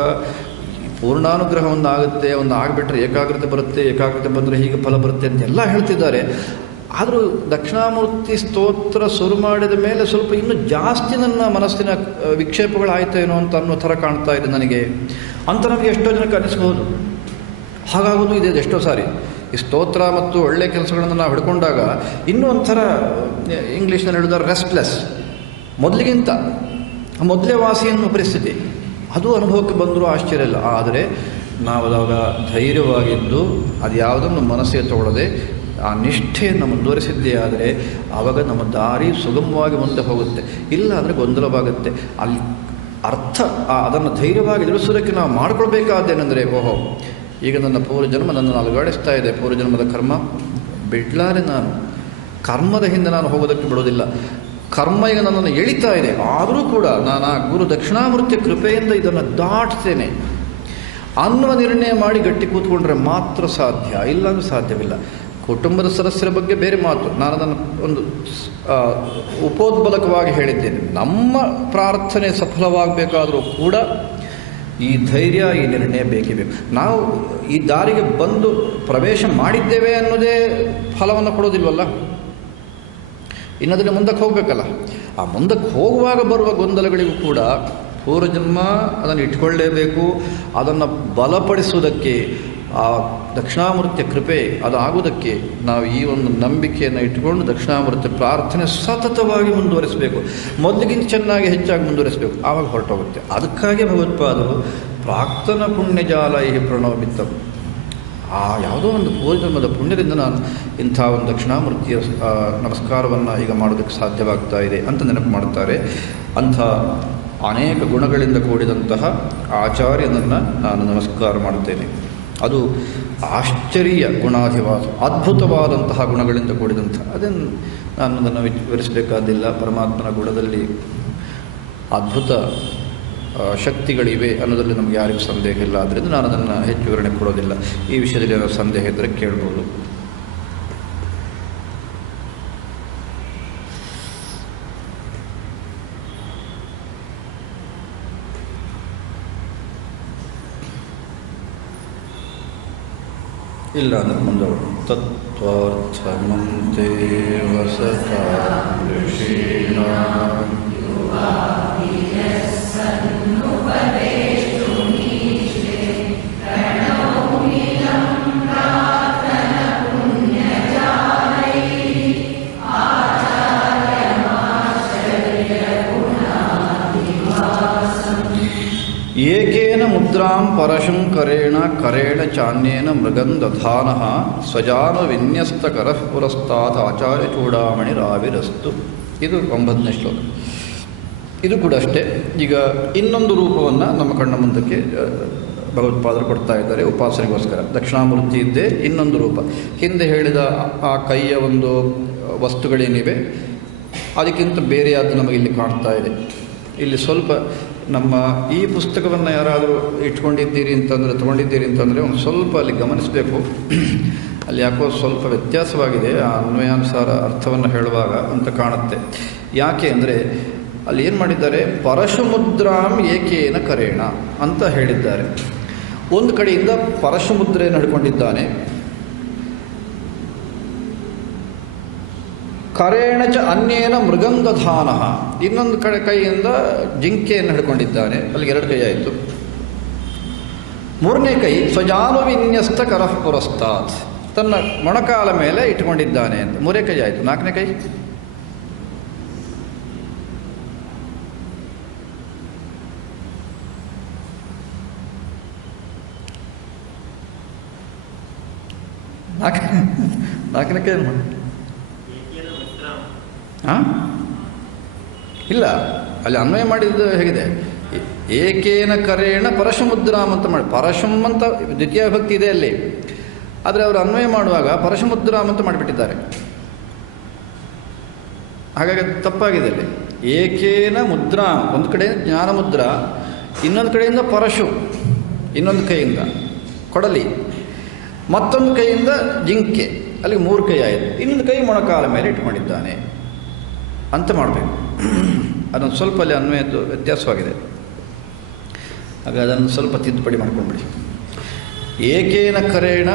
ಪೂರ್ಣಾನುಗ್ರಹ ಒಂದು ಆಗುತ್ತೆ, ಒಂದು ಆಗಿಬಿಟ್ರೆ ಏಕಾಗ್ರತೆ ಬಂದರೆ ಹೀಗೆ ಫಲ ಬರುತ್ತೆ ಅಂತೆಲ್ಲ ಹೇಳ್ತಿದ್ದಾರೆ. ಆದರೂ ದಕ್ಷಿಣಾಮೂರ್ತಿ ಸ್ತೋತ್ರ ಶುರು ಮಾಡಿದ ಮೇಲೆ ಸ್ವಲ್ಪ ಇನ್ನೂ ಜಾಸ್ತಿ ನನ್ನ ಮನಸ್ಸಿನ ವಿಕ್ಷೇಪಗಳಾಯ್ತೇನೋ ಅಂತ ಅನ್ನೋ ಥರ ಕಾಣ್ತಾ ಇದೆ ನನಗೆ ಅಂತ ನಮಗೆ ಎಷ್ಟೋ ಜನಕ್ಕೆ ಅನಿಸ್ಬೋದು. ಹಾಗಾಗೋದು ಇದೆ ಎಷ್ಟೋ ಸಾರಿ. ಈ ಸ್ತೋತ್ರ ಮತ್ತು ಒಳ್ಳೆಯ ಕೆಲಸಗಳನ್ನು ನಾವು ಹಿಡ್ಕೊಂಡಾಗ ಇನ್ನೂ ಒಂಥರ ಇಂಗ್ಲೀಷ್ನಲ್ಲಿ ಹೇಳಿದ್ರೆ ರೆಸ್ಟ್ಲೆಸ್, ಮೊದಲಿಗಿಂತ ಮೊದಲೇ ವಾಸಿ ಅನ್ನೋ ಪರಿಸ್ಥಿತಿ ಅದು ಅನುಭವಕ್ಕೆ ಬಂದರೂ ಆಶ್ಚರ್ಯ ಇಲ್ಲ. ಆದರೆ ನಾವು ಅವಾಗ ಧೈರ್ಯವಾಗಿದ್ದು ಅದು ಯಾವುದನ್ನು ಮನಸ್ಸಿಗೆ ತಗೊಳ್ಳದೆ ಆ ನಿಷ್ಠೆಯನ್ನು ಮುಂದುವರಿಸಿದ್ದೇ ಆದರೆ ಆವಾಗ ನಮ್ಮ ದಾರಿ ಸುಗಮವಾಗಿ ಮುಂದೆ ಹೋಗುತ್ತೆ. ಇಲ್ಲ ಅಂದರೆ ಗೊಂದಲವಾಗುತ್ತೆ. ಅಲ್ಲಿ ಅರ್ಥ ಅದನ್ನು ಧೈರ್ಯವಾಗಿ ಎದುರಿಸೋದಕ್ಕೆ ನಾವು ಮಾಡಿಕೊಳ್ಬೇಕಾದ್ದೇನೆಂದರೆ, ಓಹೋ ಈಗ ನನ್ನ ಪೂರ್ವಜನ್ಮ ನನ್ನನ್ನು ಅಲುಗಾಡಿಸ್ತಾ ಇದೆ, ಪೂರ್ವಜನ್ಮದ ಕರ್ಮ ಬಿಡ್ಲಾರೆ, ನಾನು ಕರ್ಮದ ಹಿಂದೆ ನಾನು ಹೋಗೋದಕ್ಕೆ ಬಿಡೋದಿಲ್ಲ, ಕರ್ಮ ಈಗ ನನ್ನನ್ನು ಎಳಿತಾ ಇದೆ, ಆದರೂ ಕೂಡ ನಾನು ಆ ಗುರು ದಕ್ಷಿಣಾಮೂರ್ತಿಯ ಕೃಪೆಯಿಂದ ಇದನ್ನು ದಾಟ್ತೇನೆ ಅನ್ನುವ ನಿರ್ಣಯ ಮಾಡಿ ಗಟ್ಟಿ ಕೂತ್ಕೊಂಡ್ರೆ ಮಾತ್ರ ಸಾಧ್ಯ, ಇಲ್ಲಾಂದ್ರೆ ಸಾಧ್ಯವಿಲ್ಲ. ಕುಟುಂಬದ ಸದಸ್ಯರ ಬಗ್ಗೆ ಬೇರೆ ಮಾತು, ನಾನು ಅದನ್ನು ಒಂದು ಉಪೋದ್ಬಲಕವಾಗಿ ಹೇಳಿದ್ದೇನೆ. ನಮ್ಮ ಪ್ರಾರ್ಥನೆ ಸಫಲವಾಗಬೇಕಾದರೂ ಕೂಡ ಈ ಧೈರ್ಯ, ಈ ನಿರ್ಣಯ ಬೇಕೇ ಬೇಕು. ನಾವು ಈ ದಾರಿಗೆ ಬಂದು ಪ್ರವೇಶ ಮಾಡಿದ್ದೇವೆ ಅನ್ನೋದೇ ಫಲವನ್ನು ಕೊಡೋದಿಲ್ವಲ್ಲ, ಇನ್ನದನ್ನು ಮುಂದಕ್ಕೆ ಹೋಗಬೇಕಲ್ಲ. ಆ ಮುಂದಕ್ಕೆ ಹೋಗುವಾಗ ಬರುವ ಗೊಂದಲಗಳಿಗೂ ಕೂಡ ಪೂರ್ವಜನ್ಮ ಅದನ್ನು ಇಟ್ಕೊಳ್ಳೇಬೇಕು. ಅದನ್ನು ಬಲಪಡಿಸುವುದಕ್ಕೆ ಆ ದಕ್ಷಿಣಾಮೂರ್ತಿಯ ಕೃಪೆ ಅದಾಗುವುದಕ್ಕೆ ನಾವು ಈ ಒಂದು ನಂಬಿಕೆಯನ್ನು ಇಟ್ಟುಕೊಂಡು ದಕ್ಷಿಣಾಮೂರ್ತಿ ಪ್ರಾರ್ಥನೆ ಸತತವಾಗಿ ಮುಂದುವರಿಸಬೇಕು. ಮೊದಲಿಗಿಂತ ಚೆನ್ನಾಗಿ ಹೆಚ್ಚಾಗಿ ಮುಂದುವರಿಸಬೇಕು, ಆವಾಗ ಹೊರಟೋಗುತ್ತೆ. ಅದಕ್ಕಾಗಿ ಭಗವತ್ಪಾದರು ಪ್ರಾಕ್ತನ ಪುಣ್ಯಜಾಲ ಈ ಪ್ರಣವಮಿತ್ತಂ, ಆ ಯಾವುದೋ ಒಂದು ಪೂರ್ವಜನ್ಮದ ಪುಣ್ಯದಿಂದ ನಾನು ಇಂಥ ಒಂದು ದಕ್ಷಿಣಾಮೂರ್ತಿಯ ನಮಸ್ಕಾರವನ್ನು ಈಗ ಮಾಡೋದಕ್ಕೆ ಸಾಧ್ಯವಾಗ್ತಾ ಇದೆ ಅಂತ ನೆನಪು ಮಾಡ್ತಾರೆ. ಅಂಥ ಅನೇಕ ಗುಣಗಳಿಂದ ಕೂಡಿದಂತಹ ಆಚಾರ್ಯನನ್ನು ನಾನು ನಮಸ್ಕಾರ ಮಾಡುತ್ತೇನೆ. ಅದು ಆಶ್ಚರ್ಯ ಗುಣಾಧಿವಾಸ, ಅದ್ಭುತವಾದಂತಹ ಗುಣಗಳಿಂದ ಕೂಡಿದಂಥ, ಅದನ್ನು ನಾನು ಅದನ್ನು ವಿವರಿಸಬೇಕಾದಿಲ್ಲ. ಪರಮಾತ್ಮನ ಗುಣದಲ್ಲಿ ಅದ್ಭುತ ಶಕ್ತಿಗಳಿವೆ ಅನ್ನೋದರಲ್ಲಿ ನಮಗೆ ಯಾರಿಗೂ ಸಂದೇಹ ಇಲ್ಲ. ಆದ್ದರಿಂದ ನಾನು ಅದನ್ನು ಹೆಚ್ಚು ವಿವರಣೆ ಕೊಡೋದಿಲ್ಲ. ಈ ವಿಷಯದಲ್ಲಿ ಏನಾದರೂ ಸಂದೇಹ ಇದ್ದರೆ ಕೇಳ್ಬೋದು. ಇಲ್ಲ ಅಂದರೆ ಮುಂದವರು ತತ್ವಾರ್ಥಮಂತೆ ವಸತಾ ಋಷೀಣಾ ಏಕೇನ ಮುದ್ರಾಂ ಪರಶುಂ ಕರೇಣ ಕರೇಣ ಚಾನ್ಯೇನ ಮೃಗಂ ದಧಾನಃ ಸ್ವಜಾನು ವಿನ್ಯಸ್ತಕರಃ ಪುರಸ್ತಾತ್ ಆಚಾರ್ಯ ಚೂಡಾಮಣಿ ರಾವಿರಸ್ತು. ಇದು 9ನೇ ಶ್ಲೋಕ. ಇದು ಕೂಡ ಅಷ್ಟೇ. ಈಗ ಇನ್ನೊಂದು ರೂಪವನ್ನು ನಮ್ಮ ಕಣ್ಣ ಮುಂದಕ್ಕೆ ಭಗವತ್ಪಾದರು ಕೊಡ್ತಾ ಇದ್ದಾರೆ ಉಪಾಸನೆಗೋಸ್ಕರ. ದಕ್ಷಿಣಾಮೂರ್ತಿ ಇದ್ದೇ ಇನ್ನೊಂದು ರೂಪ. ಹಿಂದೆ ಹೇಳಿದ ಆ ಕೈಯ ಒಂದು ವಸ್ತುಗಳೇನಿವೆ ಅದಕ್ಕಿಂತ ಬೇರೆಯಾದ ನಮಗೆ ಇಲ್ಲಿ ಕಾಣ್ತಾ ಇದೆ. ಇಲ್ಲಿ ಸ್ವಲ್ಪ ನಮ್ಮ ಈ ಪುಸ್ತಕವನ್ನು ಯಾರಾದರೂ ಇಟ್ಕೊಂಡಿದ್ದೀರಿ ಅಂತಂದರೆ, ತೊಗೊಂಡಿದ್ದೀರಿ ಅಂತಂದರೆ ಒಂದು ಸ್ವಲ್ಪ ಅಲ್ಲಿ ಗಮನಿಸಬೇಕು. ಅಲ್ಲಿ ಯಾಕೋ ಸ್ವಲ್ಪ ವ್ಯತ್ಯಾಸವಾಗಿದೆ ಆ ಅನ್ವಯಾನುಸಾರ ಅರ್ಥವನ್ನು ಹೇಳುವಾಗ ಅಂತ ಕಾಣುತ್ತೆ. ಯಾಕೆ ಅಂದರೆ ಅಲ್ಲಿ ಏನು ಮಾಡಿದ್ದಾರೆ, ಪರಶುಮುದ್ರಾಂ ಏಕೇನ ಕರೇಣ ಅಂತ ಹೇಳಿದ್ದಾರೆ. ಒಂದು ಕಡೆಯಿಂದ ಪರಶುಮುದ್ರೆಯನ್ನು ಹಿಡ್ಕೊಂಡಿದ್ದಾನೆ, ಕರೇಣ ಚ ಅನ್ಯೇನ ಮೃಗಂ ದಧಾನಃ, ಇನ್ನೊಂದು ಕೈಯಿಂದ ಜಿಂಕೆಯನ್ನು ಹಿಡ್ಕೊಂಡಿದ್ದಾನೆ. ಅಲ್ಲಿಗೆ 2 ಕೈ ಆಯಿತು. 3ನೇ ಕೈ ಸ್ವಜಾನುವಿನ್ಯಸ್ತ ಕರಃ ಪುರಸ್ತಾತ್, ತನ್ನ ಮೊಣಕಾಲ ಮೇಲೆ ಇಟ್ಕೊಂಡಿದ್ದಾನೆ ಅಂತ 3ನೇ ಕೈ ಆಯಿತು. 4ನೇ ಕೈ ನಾಲ್ಕನೇ ಕೈ ಮಾಡಿ ಇಲ್ಲ, ಅಲ್ಲಿ ಅನ್ವಯ ಮಾಡಿದ್ದು ಹೇಗಿದೆ, ಏಕೇನ ಕರೇಣ ಪರಶುಮುದ್ರಾಮ್ ಅಂತ ಮಾಡಿ, ಪರಶುಮ್ ಅಂತ ದ್ವಿತೀಯ ವಿಭಕ್ತಿ ಇದೆ ಅಲ್ಲಿ, ಆದರೆ ಅವರು ಅನ್ವಯ ಮಾಡುವಾಗ ಪರಶುಮುದ್ರಾಮ್ ಅಂತ ಮಾಡಿಬಿಟ್ಟಿದ್ದಾರೆ. ಹಾಗಾಗಿ ತಪ್ಪಾಗಿದೆ ಅಲ್ಲಿ. ಏಕೇನ ಮುದ್ರಾಮ್, ಒಂದು ಕಡೆ ಜ್ಞಾನ ಮುದ್ರಾ, ಇನ್ನೊಂದು ಕಡೆಯಿಂದ ಪರಶು, ಇನ್ನೊಂದು ಕೈಯಿಂದ ಕೊಡಲಿ, ಮತ್ತೊಂದು ಕೈಯಿಂದ ಜಿಂಕೆ, ಅಲ್ಲಿಗೆ 3 ಕೈ ಆಯಿತು. ಇನ್ನೊಂದು ಕೈ ಮೊಣಕಾಲ ಮೇಲೆ ಇಟ್ಕೊಂಡಿದ್ದಾನೆ ಅಂತ ಮಾಡಬೇಕು. ಅದೊಂದು ಸ್ವಲ್ಪ ಅಲ್ಲಿ ಅನ್ವಯದ್ದು ವ್ಯತ್ಯಾಸವಾಗಿದೆ. ಹಾಗೆ ಅದನ್ನು ಸ್ವಲ್ಪ ತಿದ್ದುಪಡಿ ಮಾಡ್ಕೊಂಡ್ಬಿಡಿ. ಏಕೇನ ಕರೇಣ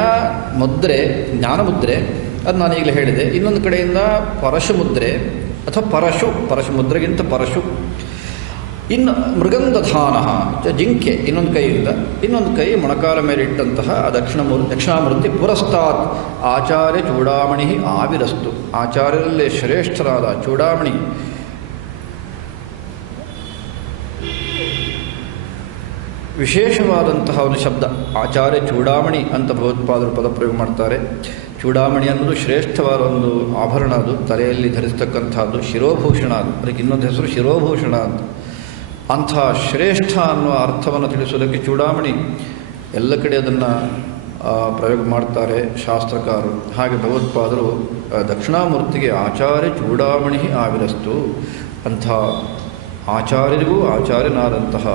ಮುದ್ರೆ, ಜ್ಞಾನ ಮುದ್ರೆ, ಅದು ನಾನು ಈಗಲೇ ಹೇಳಿದೆ. ಇನ್ನೊಂದು ಕಡೆಯಿಂದ ಪರಶು ಮುದ್ರೆ ಅಥವಾ ಪರಶು ಮುದ್ರೆಗಿಂತ ಪರಶು. ಇನ್ನು ಮೃಗಂದಧಾನ ಜಿಂಕೆ ಇನ್ನೊಂದು ಕೈಯಿಂದ, ಇನ್ನೊಂದು ಕೈ ಮೊಣಕಾಲ ಮೇಲೆ ಇಟ್ಟಂತಹ ದಕ್ಷಿಣಾಮೂರ್ತಿ ಪುರಸ್ತಾತ್ ಆಚಾರ್ಯ ಚೂಡಾಮಣಿ ಆವಿರಸ್ತು, ಆಚಾರ್ಯರಲ್ಲೇ ಶ್ರೇಷ್ಠರಾದ ಚೂಡಾಮಣಿ ವಿಶೇಷವಾದಂತಹ ಒಂದು ಶಬ್ದ ಆಚಾರ್ಯ ಚೂಡಾಮಣಿ ಅಂತ ಭಗವತ್ಪಾದರು ಪದಪ್ರಯೋಗ ಮಾಡ್ತಾರೆ. ಚೂಡಾಮಣಿ ಅನ್ನೋದು ಶ್ರೇಷ್ಠವಾದ ಒಂದು ಆಭರಣ, ಅದು ತಲೆಯಲ್ಲಿ ಧರಿಸ್ತಕ್ಕಂಥದ್ದು, ಶಿರೋಭೂಷಣ, ಅದು ಅದಕ್ಕೆ ಇನ್ನೊಂದು ಹೆಸರು ಶಿರೋಭೂಷಣ ಅಂತ. ಅಂಥ ಶ್ರೇಷ್ಠ ಅನ್ನುವ ಅರ್ಥವನ್ನು ತಿಳಿಸೋದಕ್ಕೆ ಚೂಡಾಮಣಿ ಎಲ್ಲ ಕಡೆ ಅದನ್ನು ಪ್ರಯೋಗ ಮಾಡ್ತಾರೆ ಶಾಸ್ತ್ರಕಾರರು. ಹಾಗೆ ಭಗವತ್ಪಾದರು ದಕ್ಷಿಣಾಮೂರ್ತಿಗೆ ಆಚಾರ್ಯ ಚೂಡಾಮಣಿ ಆವಿರಸ್ತು, ಅಂಥ ಆಚಾರ್ಯರಿಗೂ ಆಚಾರ್ಯನಾದಂತಹ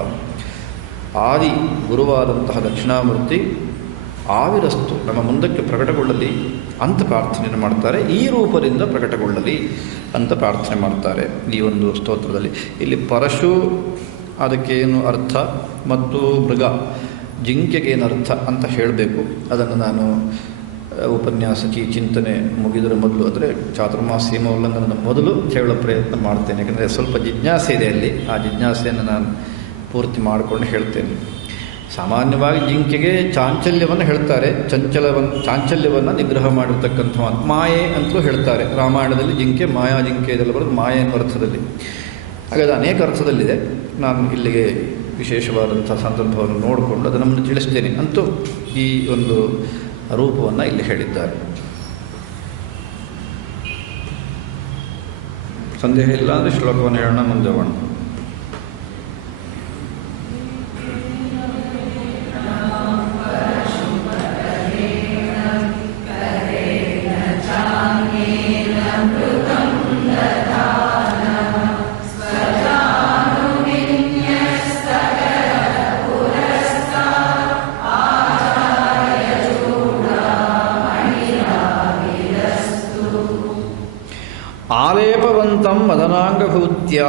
ಆದಿ ಗುರುವಾದಂತಹ ದಕ್ಷಿಣಾಮೂರ್ತಿ ಆವಿರಸ್ತು ನಮ್ಮ ಮುಂದಕ್ಕೆ ಪ್ರಕಟಗೊಳ್ಳಲಿ ಅಂತ ಪ್ರಾರ್ಥನೆಯನ್ನು ಮಾಡ್ತಾರೆ. ಈ ರೂಪದಿಂದ ಪ್ರಕಟಗೊಳ್ಳಲಿ ಅಂತ ಪ್ರಾರ್ಥನೆ ಮಾಡ್ತಾರೆ ಈ ಒಂದು ಸ್ತೋತ್ರದಲ್ಲಿ. ಇಲ್ಲಿ ಪರಶು ಅದಕ್ಕೇನು ಅರ್ಥ ಮತ್ತು ಮೃಗ ಜಿಂಕೆಗೇನು ಅರ್ಥ ಅಂತ ಹೇಳಬೇಕು. ಅದನ್ನು ನಾನು ಉಪನ್ಯಾಸಕಿ ಚಿಂತನೆ ಮುಗಿದರ ಮೊದಲು, ಅಂದರೆ ಚಾತುರ್ಮಾಸ ಸೀಮ ಉಲ್ಲಂಘನದ ಮೊದಲು ಹೇಳೋ ಪ್ರಯತ್ನ ಮಾಡ್ತೇನೆ. ಯಾಕಂದರೆ ಸ್ವಲ್ಪ ಜಿಜ್ಞಾಸೆ ಇದೆ ಅಲ್ಲಿ, ಆ ಜಿಜ್ಞಾಸೆಯನ್ನು ನಾನು ಪೂರ್ತಿ ಮಾಡಿಕೊಂಡು ಹೇಳ್ತೇನೆ. ಸಾಮಾನ್ಯವಾಗಿ ಜಿಂಕೆಗೆ ಚಾಂಚಲ್ಯವನ್ನು ಹೇಳ್ತಾರೆ, ಚಾಂಚಲ್ಯವನ್ನು ನಿಗ್ರಹ ಮಾಡಿರ್ತಕ್ಕಂಥ ಮಾಯೆ ಅಂತಲೂ ಹೇಳ್ತಾರೆ. ರಾಮಾಯಣದಲ್ಲಿ ಜಿಂಕೆ ಮಾಯಾ ಜಿಂಕೆ ಇದೆಲ್ಲ ಬರೋದು ಮಾಯೆ ಎನ್ನುವ ಅರ್ಥದಲ್ಲಿ. ಹಾಗಾದರೆ ಅನೇಕ ಅರ್ಥದಲ್ಲಿದೆ. ನಾನು ಇಲ್ಲಿಗೆ ವಿಶೇಷವಾದಂಥ ಸಂದರ್ಭವನ್ನು ನೋಡಿಕೊಂಡು ಅದನ್ನು ತಿಳಿಸ್ತೇನೆ. ಅಂತೂ ಈ ಒಂದು ರೂಪವನ್ನು ಇಲ್ಲಿ ಹೇಳಿದ್ದಾರೆ. ಸಂದೇಹ ಇಲ್ಲ ಅಂದರೆ ಶ್ಲೋಕವನ್ನು ಹೇಳೋಣ, ಮುಂದೆ ಹೋಗೋಣ. ಆಲೇಪವಂತಂ ಮದನಾಂಗಭೂತ್ಯ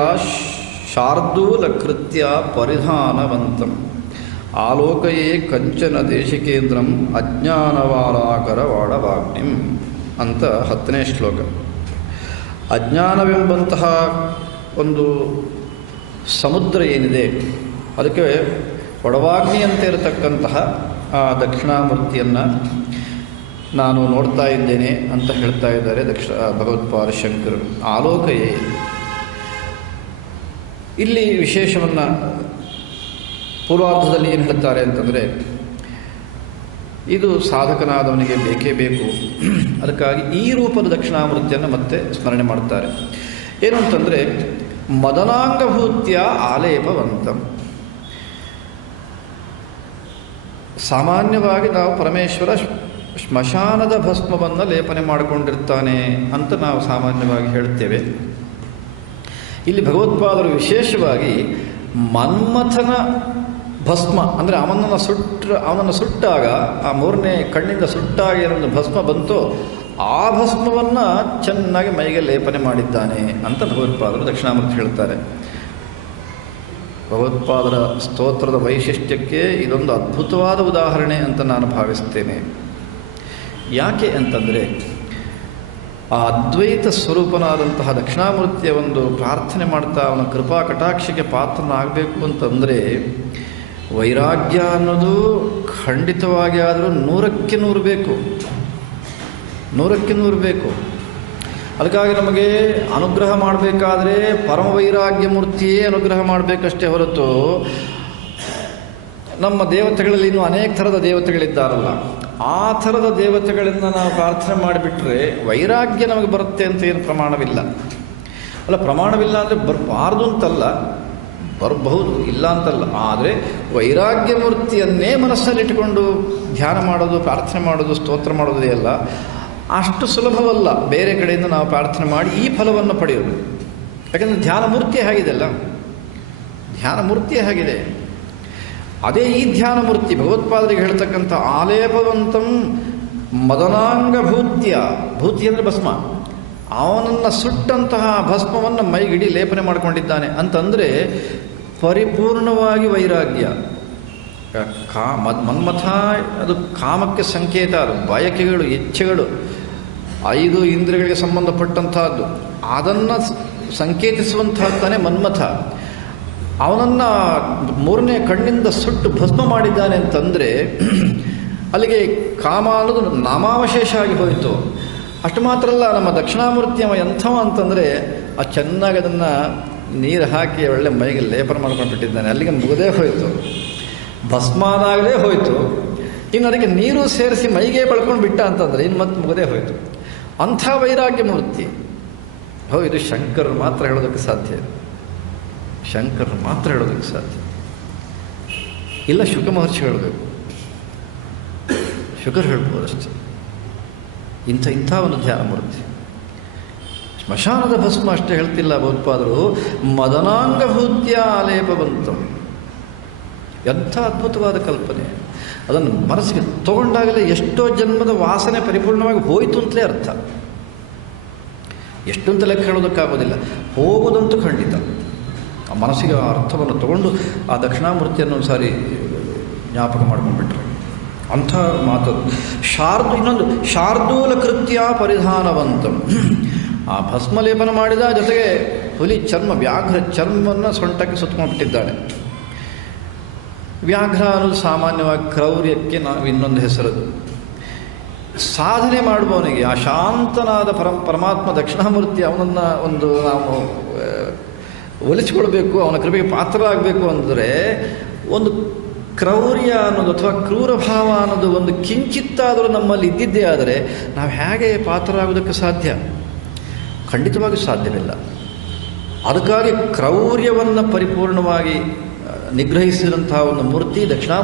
ಶಾರ್ದೂಲಕೃತ್ಯ ಪರಿಧಾನವಂತಂ ಆಲೋಕಯೇ ಕಂಚನ ದೇಶಿಕೇಂದ್ರಂ ಅಜ್ಞಾನವಾರಾಕರವಾಡವಾಗ್ನಿಂ ಅಂತ 10ನೇ ಶ್ಲೋಕ. ಅಜ್ಞಾನವೆಂಬಂತಹ ಒಂದು ಸಮುದ್ರ ಏನಿದೆ ಅದಕ್ಕೆ ಒಡವಾಗ್ನಿಯಂತೆ ಇರತಕ್ಕಂತಹ ಆ ದಕ್ಷಿಣಾಮೂರ್ತಿಯನ್ನು ನಾನು ನೋಡ್ತಾ ಇದ್ದೇನೆ ಅಂತ ಹೇಳ್ತಾ ಇದ್ದಾರೆ ಭಗವತ್ಪಾದ ಶಂಕರರು. ಆಲೋಕಯೇ ಇಲ್ಲಿ ವಿಶೇಷವನ್ನು ಪೂರ್ವಾರ್ಧದಲ್ಲಿ ಏನು ಹೇಳ್ತಾರೆ ಅಂತಂದರೆ, ಇದು ಸಾಧಕನಾದವನಿಗೆ ಬೇಕೇ ಬೇಕು. ಅದಕ್ಕಾಗಿ ಈ ರೂಪದ ದಕ್ಷಿಣಾಮೂರ್ತಿಯನ್ನು ಮತ್ತೆ ಸ್ಮರಣೆ ಮಾಡ್ತಾರೆ. ಏನು ಅಂತಂದರೆ, ಮದನಾಂಗಭೂತ್ಯ ಆಲೇಪವಂತಂ. ಸಾಮಾನ್ಯವಾಗಿ ನಾವು ಪರಮೇಶ್ವರ ಶ್ಮಶಾನದ ಭಸ್ಮವನ್ನು ಲೇಪನೆ ಮಾಡಿಕೊಂಡಿರ್ತಾನೆ ಅಂತ ನಾವು ಸಾಮಾನ್ಯವಾಗಿ ಹೇಳ್ತೇವೆ. ಇಲ್ಲಿ ಭಗವತ್ಪಾದರು ವಿಶೇಷವಾಗಿ ಮನ್ಮಥನ ಭಸ್ಮ, ಅಂದರೆ ಅವನನ್ನು ಸುಟ್ಟಾಗ, ಆ 3ನೇ ಕಣ್ಣಿಂದ ಸುಟ್ಟಾಗ ಏನೊಂದು ಭಸ್ಮ ಬಂತೋ ಆ ಭಸ್ಮವನ್ನು ಚೆನ್ನಾಗಿ ಮೈಗೆ ಲೇಪನೆ ಮಾಡಿದ್ದಾನೆ ಅಂತ ಭಗವತ್ಪಾದರು ದಕ್ಷಿಣಾಮೂರ್ತಿ ಹೇಳ್ತಾರೆ. ಭಗವತ್ಪಾದರ ಸ್ತೋತ್ರದ ವೈಶಿಷ್ಟ್ಯಕ್ಕೆ ಇದೊಂದು ಅದ್ಭುತವಾದ ಉದಾಹರಣೆ ಅಂತ ನಾನು ಭಾವಿಸ್ತೇನೆ. ಯಾಕೆ ಅಂತಂದರೆ, ಆ ಅದ್ವೈತ ಸ್ವರೂಪನಾದಂತಹ ದಕ್ಷಿಣಾಮೂರ್ತಿಯ ಒಂದು ಪ್ರಾರ್ಥನೆ ಮಾಡ್ತಾ ಅವನ ಕೃಪಾ ಕಟಾಕ್ಷಕ್ಕೆ ಪಾತ್ರನಾಗಬೇಕು ಅಂತಂದರೆ ವೈರಾಗ್ಯ ಅನ್ನೋದು ಖಂಡಿತವಾಗಿ ಆದರೂ 100ಕ್ಕೆ 100 ಬೇಕು, 100ಕ್ಕೆ 100 ಬೇಕು. ಅದಕ್ಕಾಗಿ ನಮಗೆ ಅನುಗ್ರಹ ಮಾಡಬೇಕಾದ್ರೆ ಪರಮ ವೈರಾಗ್ಯ ಮೂರ್ತಿಯೇ ಅನುಗ್ರಹ ಮಾಡಬೇಕಷ್ಟೇ ಹೊರತು, ನಮ್ಮ ದೇವತೆಗಳಲ್ಲಿ ಇನ್ನೂ ಅನೇಕ ಥರದ ದೇವತೆಗಳಿದ್ದಾರಲ್ಲ, ಆ ಥರದ ದೇವತೆಗಳಿಂದ ನಾವು ಪ್ರಾರ್ಥನೆ ಮಾಡಿಬಿಟ್ರೆ ವೈರಾಗ್ಯ ನಮಗೆ ಬರುತ್ತೆ ಅಂತ ಏನು ಪ್ರಮಾಣವಿಲ್ಲ. ಅಲ್ಲ, ಪ್ರಮಾಣವಿಲ್ಲ ಅಂದರೆ ಬರಬಾರ್ದು ಅಂತಲ್ಲ, ಬರಬಹುದು, ಇಲ್ಲ ಅಂತಲ್ಲ. ಆದರೆ ವೈರಾಗ್ಯ ಮೂರ್ತಿಯನ್ನೇ ಮನಸ್ಸಲ್ಲಿಟ್ಟುಕೊಂಡು ಧ್ಯಾನ ಮಾಡೋದು, ಪ್ರಾರ್ಥನೆ ಮಾಡೋದು, ಸ್ತೋತ್ರ ಮಾಡೋದೇ ಅಲ್ಲ, ಅಷ್ಟು ಸುಲಭವಲ್ಲ ಬೇರೆ ಕಡೆಯಿಂದ ನಾವು ಪ್ರಾರ್ಥನೆ ಮಾಡಿ ಈ ಫಲವನ್ನು ಪಡೆಯೋದು. ಯಾಕಂದರೆ ಧ್ಯಾನ ಮೂರ್ತಿಯೇ ಹಾಗಿದೆಯಲ್ಲ, ಧ್ಯಾನ ಮೂರ್ತಿಯೇ ಹಾಗಿದೆ. ಅದೇ ಈ ಧ್ಯಾನ ಮೂರ್ತಿ ಭಗವತ್ಪಾದರಿಗೆ ಹೇಳ್ತಕ್ಕಂಥ ಆಲೇಪವಂತಂ ಮದನಾಂಗಭೂತ್ಯ, ಭೂತಿ ಅಂದರೆ ಭಸ್ಮ, ಅವನನ್ನು ಸುಟ್ಟಂತಹ ಭಸ್ಮವನ್ನು ಮೈಗಿಡಿ ಲೇಪನೆ ಮಾಡಿಕೊಂಡಿದ್ದಾನೆ ಅಂತಂದರೆ ಪರಿಪೂರ್ಣವಾಗಿ ವೈರಾಗ್ಯ. ಮನ್ಮಥ ಅದು ಕಾಮಕ್ಕೆ ಸಂಕೇತ, ಅದು ಬಯಕೆಗಳು, ಇಚ್ಛೆಗಳು, 5 ಇಂದ್ರಿಯಗಳಿಗೆ ಸಂಬಂಧಪಟ್ಟಂತಹದ್ದು, ಅದನ್ನು ಸಂಕೇತಿಸುವಂತಹದ್ದಾನೆ ಮನ್ಮಥ. ಅವನನ್ನು 3ನೇ ಕಣ್ಣಿಂದ ಸುಟ್ಟು ಭಸ್ಮ ಮಾಡಿದ್ದಾನೆ ಅಂತಂದರೆ ಅಲ್ಲಿಗೆ ಕಾಮ ಅನ್ನೋದು ನಾಮಾವಶೇಷ ಆಗಿ ಹೋಯಿತು. ಅಷ್ಟು ಮಾತ್ರ ಅಲ್ಲ, ನಮ್ಮ ದಕ್ಷಿಣಾಮೂರ್ತಿ ಅವ ಎಂಥವ ಅಂತಂದರೆ ಆ ಚೆನ್ನಾಗಿ ಅದನ್ನು ನೀರು ಹಾಕಿ ಒಳ್ಳೆ ಮೈಗೆ ಲೇಪನ ಮಾಡ್ಕೊಂಡು ಬಿಟ್ಟಿದ್ದಾನೆ, ಅಲ್ಲಿಗೆ ಮುಗದೇ ಹೋಯಿತು. ಭಸ್ಮಾದಾಗಲೇ ಹೋಯಿತು, ಇನ್ನು ಅದಕ್ಕೆ ನೀರು ಸೇರಿಸಿ ಮೈಗೆ ಬಳ್ಕೊಂಡು ಬಿಟ್ಟ ಅಂತಂದರೆ ಇನ್ನು ಮತ್ತೆ ಮುಗದೇ ಹೋಯಿತು. ಅಂಥ ವೈರಾಗ್ಯ ಮೂರ್ತಿ. ಇದು ಶಂಕರರು ಮಾತ್ರ ಹೇಳೋದಕ್ಕೆ ಸಾಧ್ಯ. ಶಂಕರರು ಮಾತ್ರ ಹೇಳೋದಕ್ಕೆ ಸಾಧ್ಯ. ಇಲ್ಲ ಶುಕ ಮಹರ್ಷಿ ಹೇಳಬೇಕು, ಶುಕರು ಹೇಳ್ಬೋದು ಅಷ್ಟೇ. ಇಂಥ ಒಂದು ಧ್ಯಾನ ಮೂರ್ತಿ. ಸ್ಮಶಾನದ ಭಸ್ಮ ಅಷ್ಟೇ ಹೇಳ್ತಿಲ್ಲ ಭಗವತ್ಪಾದರು, ಮದನಾಂಗಭೂತ್ಯ ಆಲೇಪವಂತಂ. ಎಂಥ ಅದ್ಭುತವಾದ ಕಲ್ಪನೆ. ಅದನ್ನು ಮನಸ್ಸಿಗೆ ತಗೊಂಡಾಗಲೇ ಎಷ್ಟೋ ಜನ್ಮದ ವಾಸನೆ ಪರಿಪೂರ್ಣವಾಗಿ ಹೋಯಿತು ಅಂತಲೇ ಅರ್ಥ. ಎಷ್ಟು ಅಂತ ಲೆಕ್ಕ ಹೇಳೋದಕ್ಕಾಗೋದಿಲ್ಲ, ಹೋಗೋದಂತೂ ಖಂಡಿತ. ಆ ಮನಸ್ಸಿಗೆ ಆ ಅರ್ಥವನ್ನು ತಗೊಂಡು ಆ ದಕ್ಷಿಣಾಮೂರ್ತಿಯನ್ನು ಒಂದು ಸಾರಿ ಜ್ಞಾಪಕ ಮಾಡ್ಕೊಂಡ್ಬಿಟ್ರೆ ಅಂಥ ಮಾತದು. ಇನ್ನೊಂದು ಶಾರ್ದೂಲ ಕೃತ್ಯ ಪರಿಧಾನವಂತಂ. ಆ ಭಸ್ಮಲೇಪನ ಮಾಡಿದ ಜೊತೆಗೆ ಹುಲಿ ಚರ್ಮ, ವ್ಯಾಘ್ರ ಚರ್ಮವನ್ನು ಸೊಂಟಕ್ಕೆ ಸುತ್ತಕೊಂಡ್ಬಿಟ್ಟಿದ್ದಾಳೆ. ವ್ಯಾಘ್ರ ಅನ್ನೋದು ಸಾಮಾನ್ಯವಾಗಿ ಕ್ರೌರ್ಯಕ್ಕೆ ನಾವು ಇನ್ನೊಂದು ಹೆಸರದು. ಸಾಧನೆ ಮಾಡುವವನಿಗೆ ಆ ಶಾಂತನಾದ ಪರಮಾತ್ಮ ದಕ್ಷಿಣಾಮೂರ್ತಿ ಅವನನ್ನು ಒಂದು ನಾವು ಒಲಿಸಿಕೊಳ್ಬೇಕು, ಅವನ ಕೃಪೆಗೆ ಪಾತ್ರರಾಗಬೇಕು ಅಂದರೆ ಒಂದು ಕ್ರೌರ್ಯ ಅನ್ನೋದು ಅಥವಾ ಕ್ರೂರ ಭಾವ ಅನ್ನೋದು ಒಂದು ಕಿಂಚಿತ್ತಾದರೂ ನಮ್ಮಲ್ಲಿ ಇದ್ದಿದ್ದೇ ಆದರೆ ನಾವು ಹೇಗೆ ಪಾತ್ರರಾಗೋದಕ್ಕೆ ಸಾಧ್ಯ? ಖಂಡಿತವಾಗಿ ಸಾಧ್ಯವಿಲ್ಲ. ಅದಕ್ಕಾಗಿ ಕ್ರೌರ್ಯವನ್ನು ಪರಿಪೂರ್ಣವಾಗಿ ನಿಗ್ರಹಿಸಿದಂತಹ ಒಂದು ಮೂರ್ತಿ ದಕ್ಷಿಣ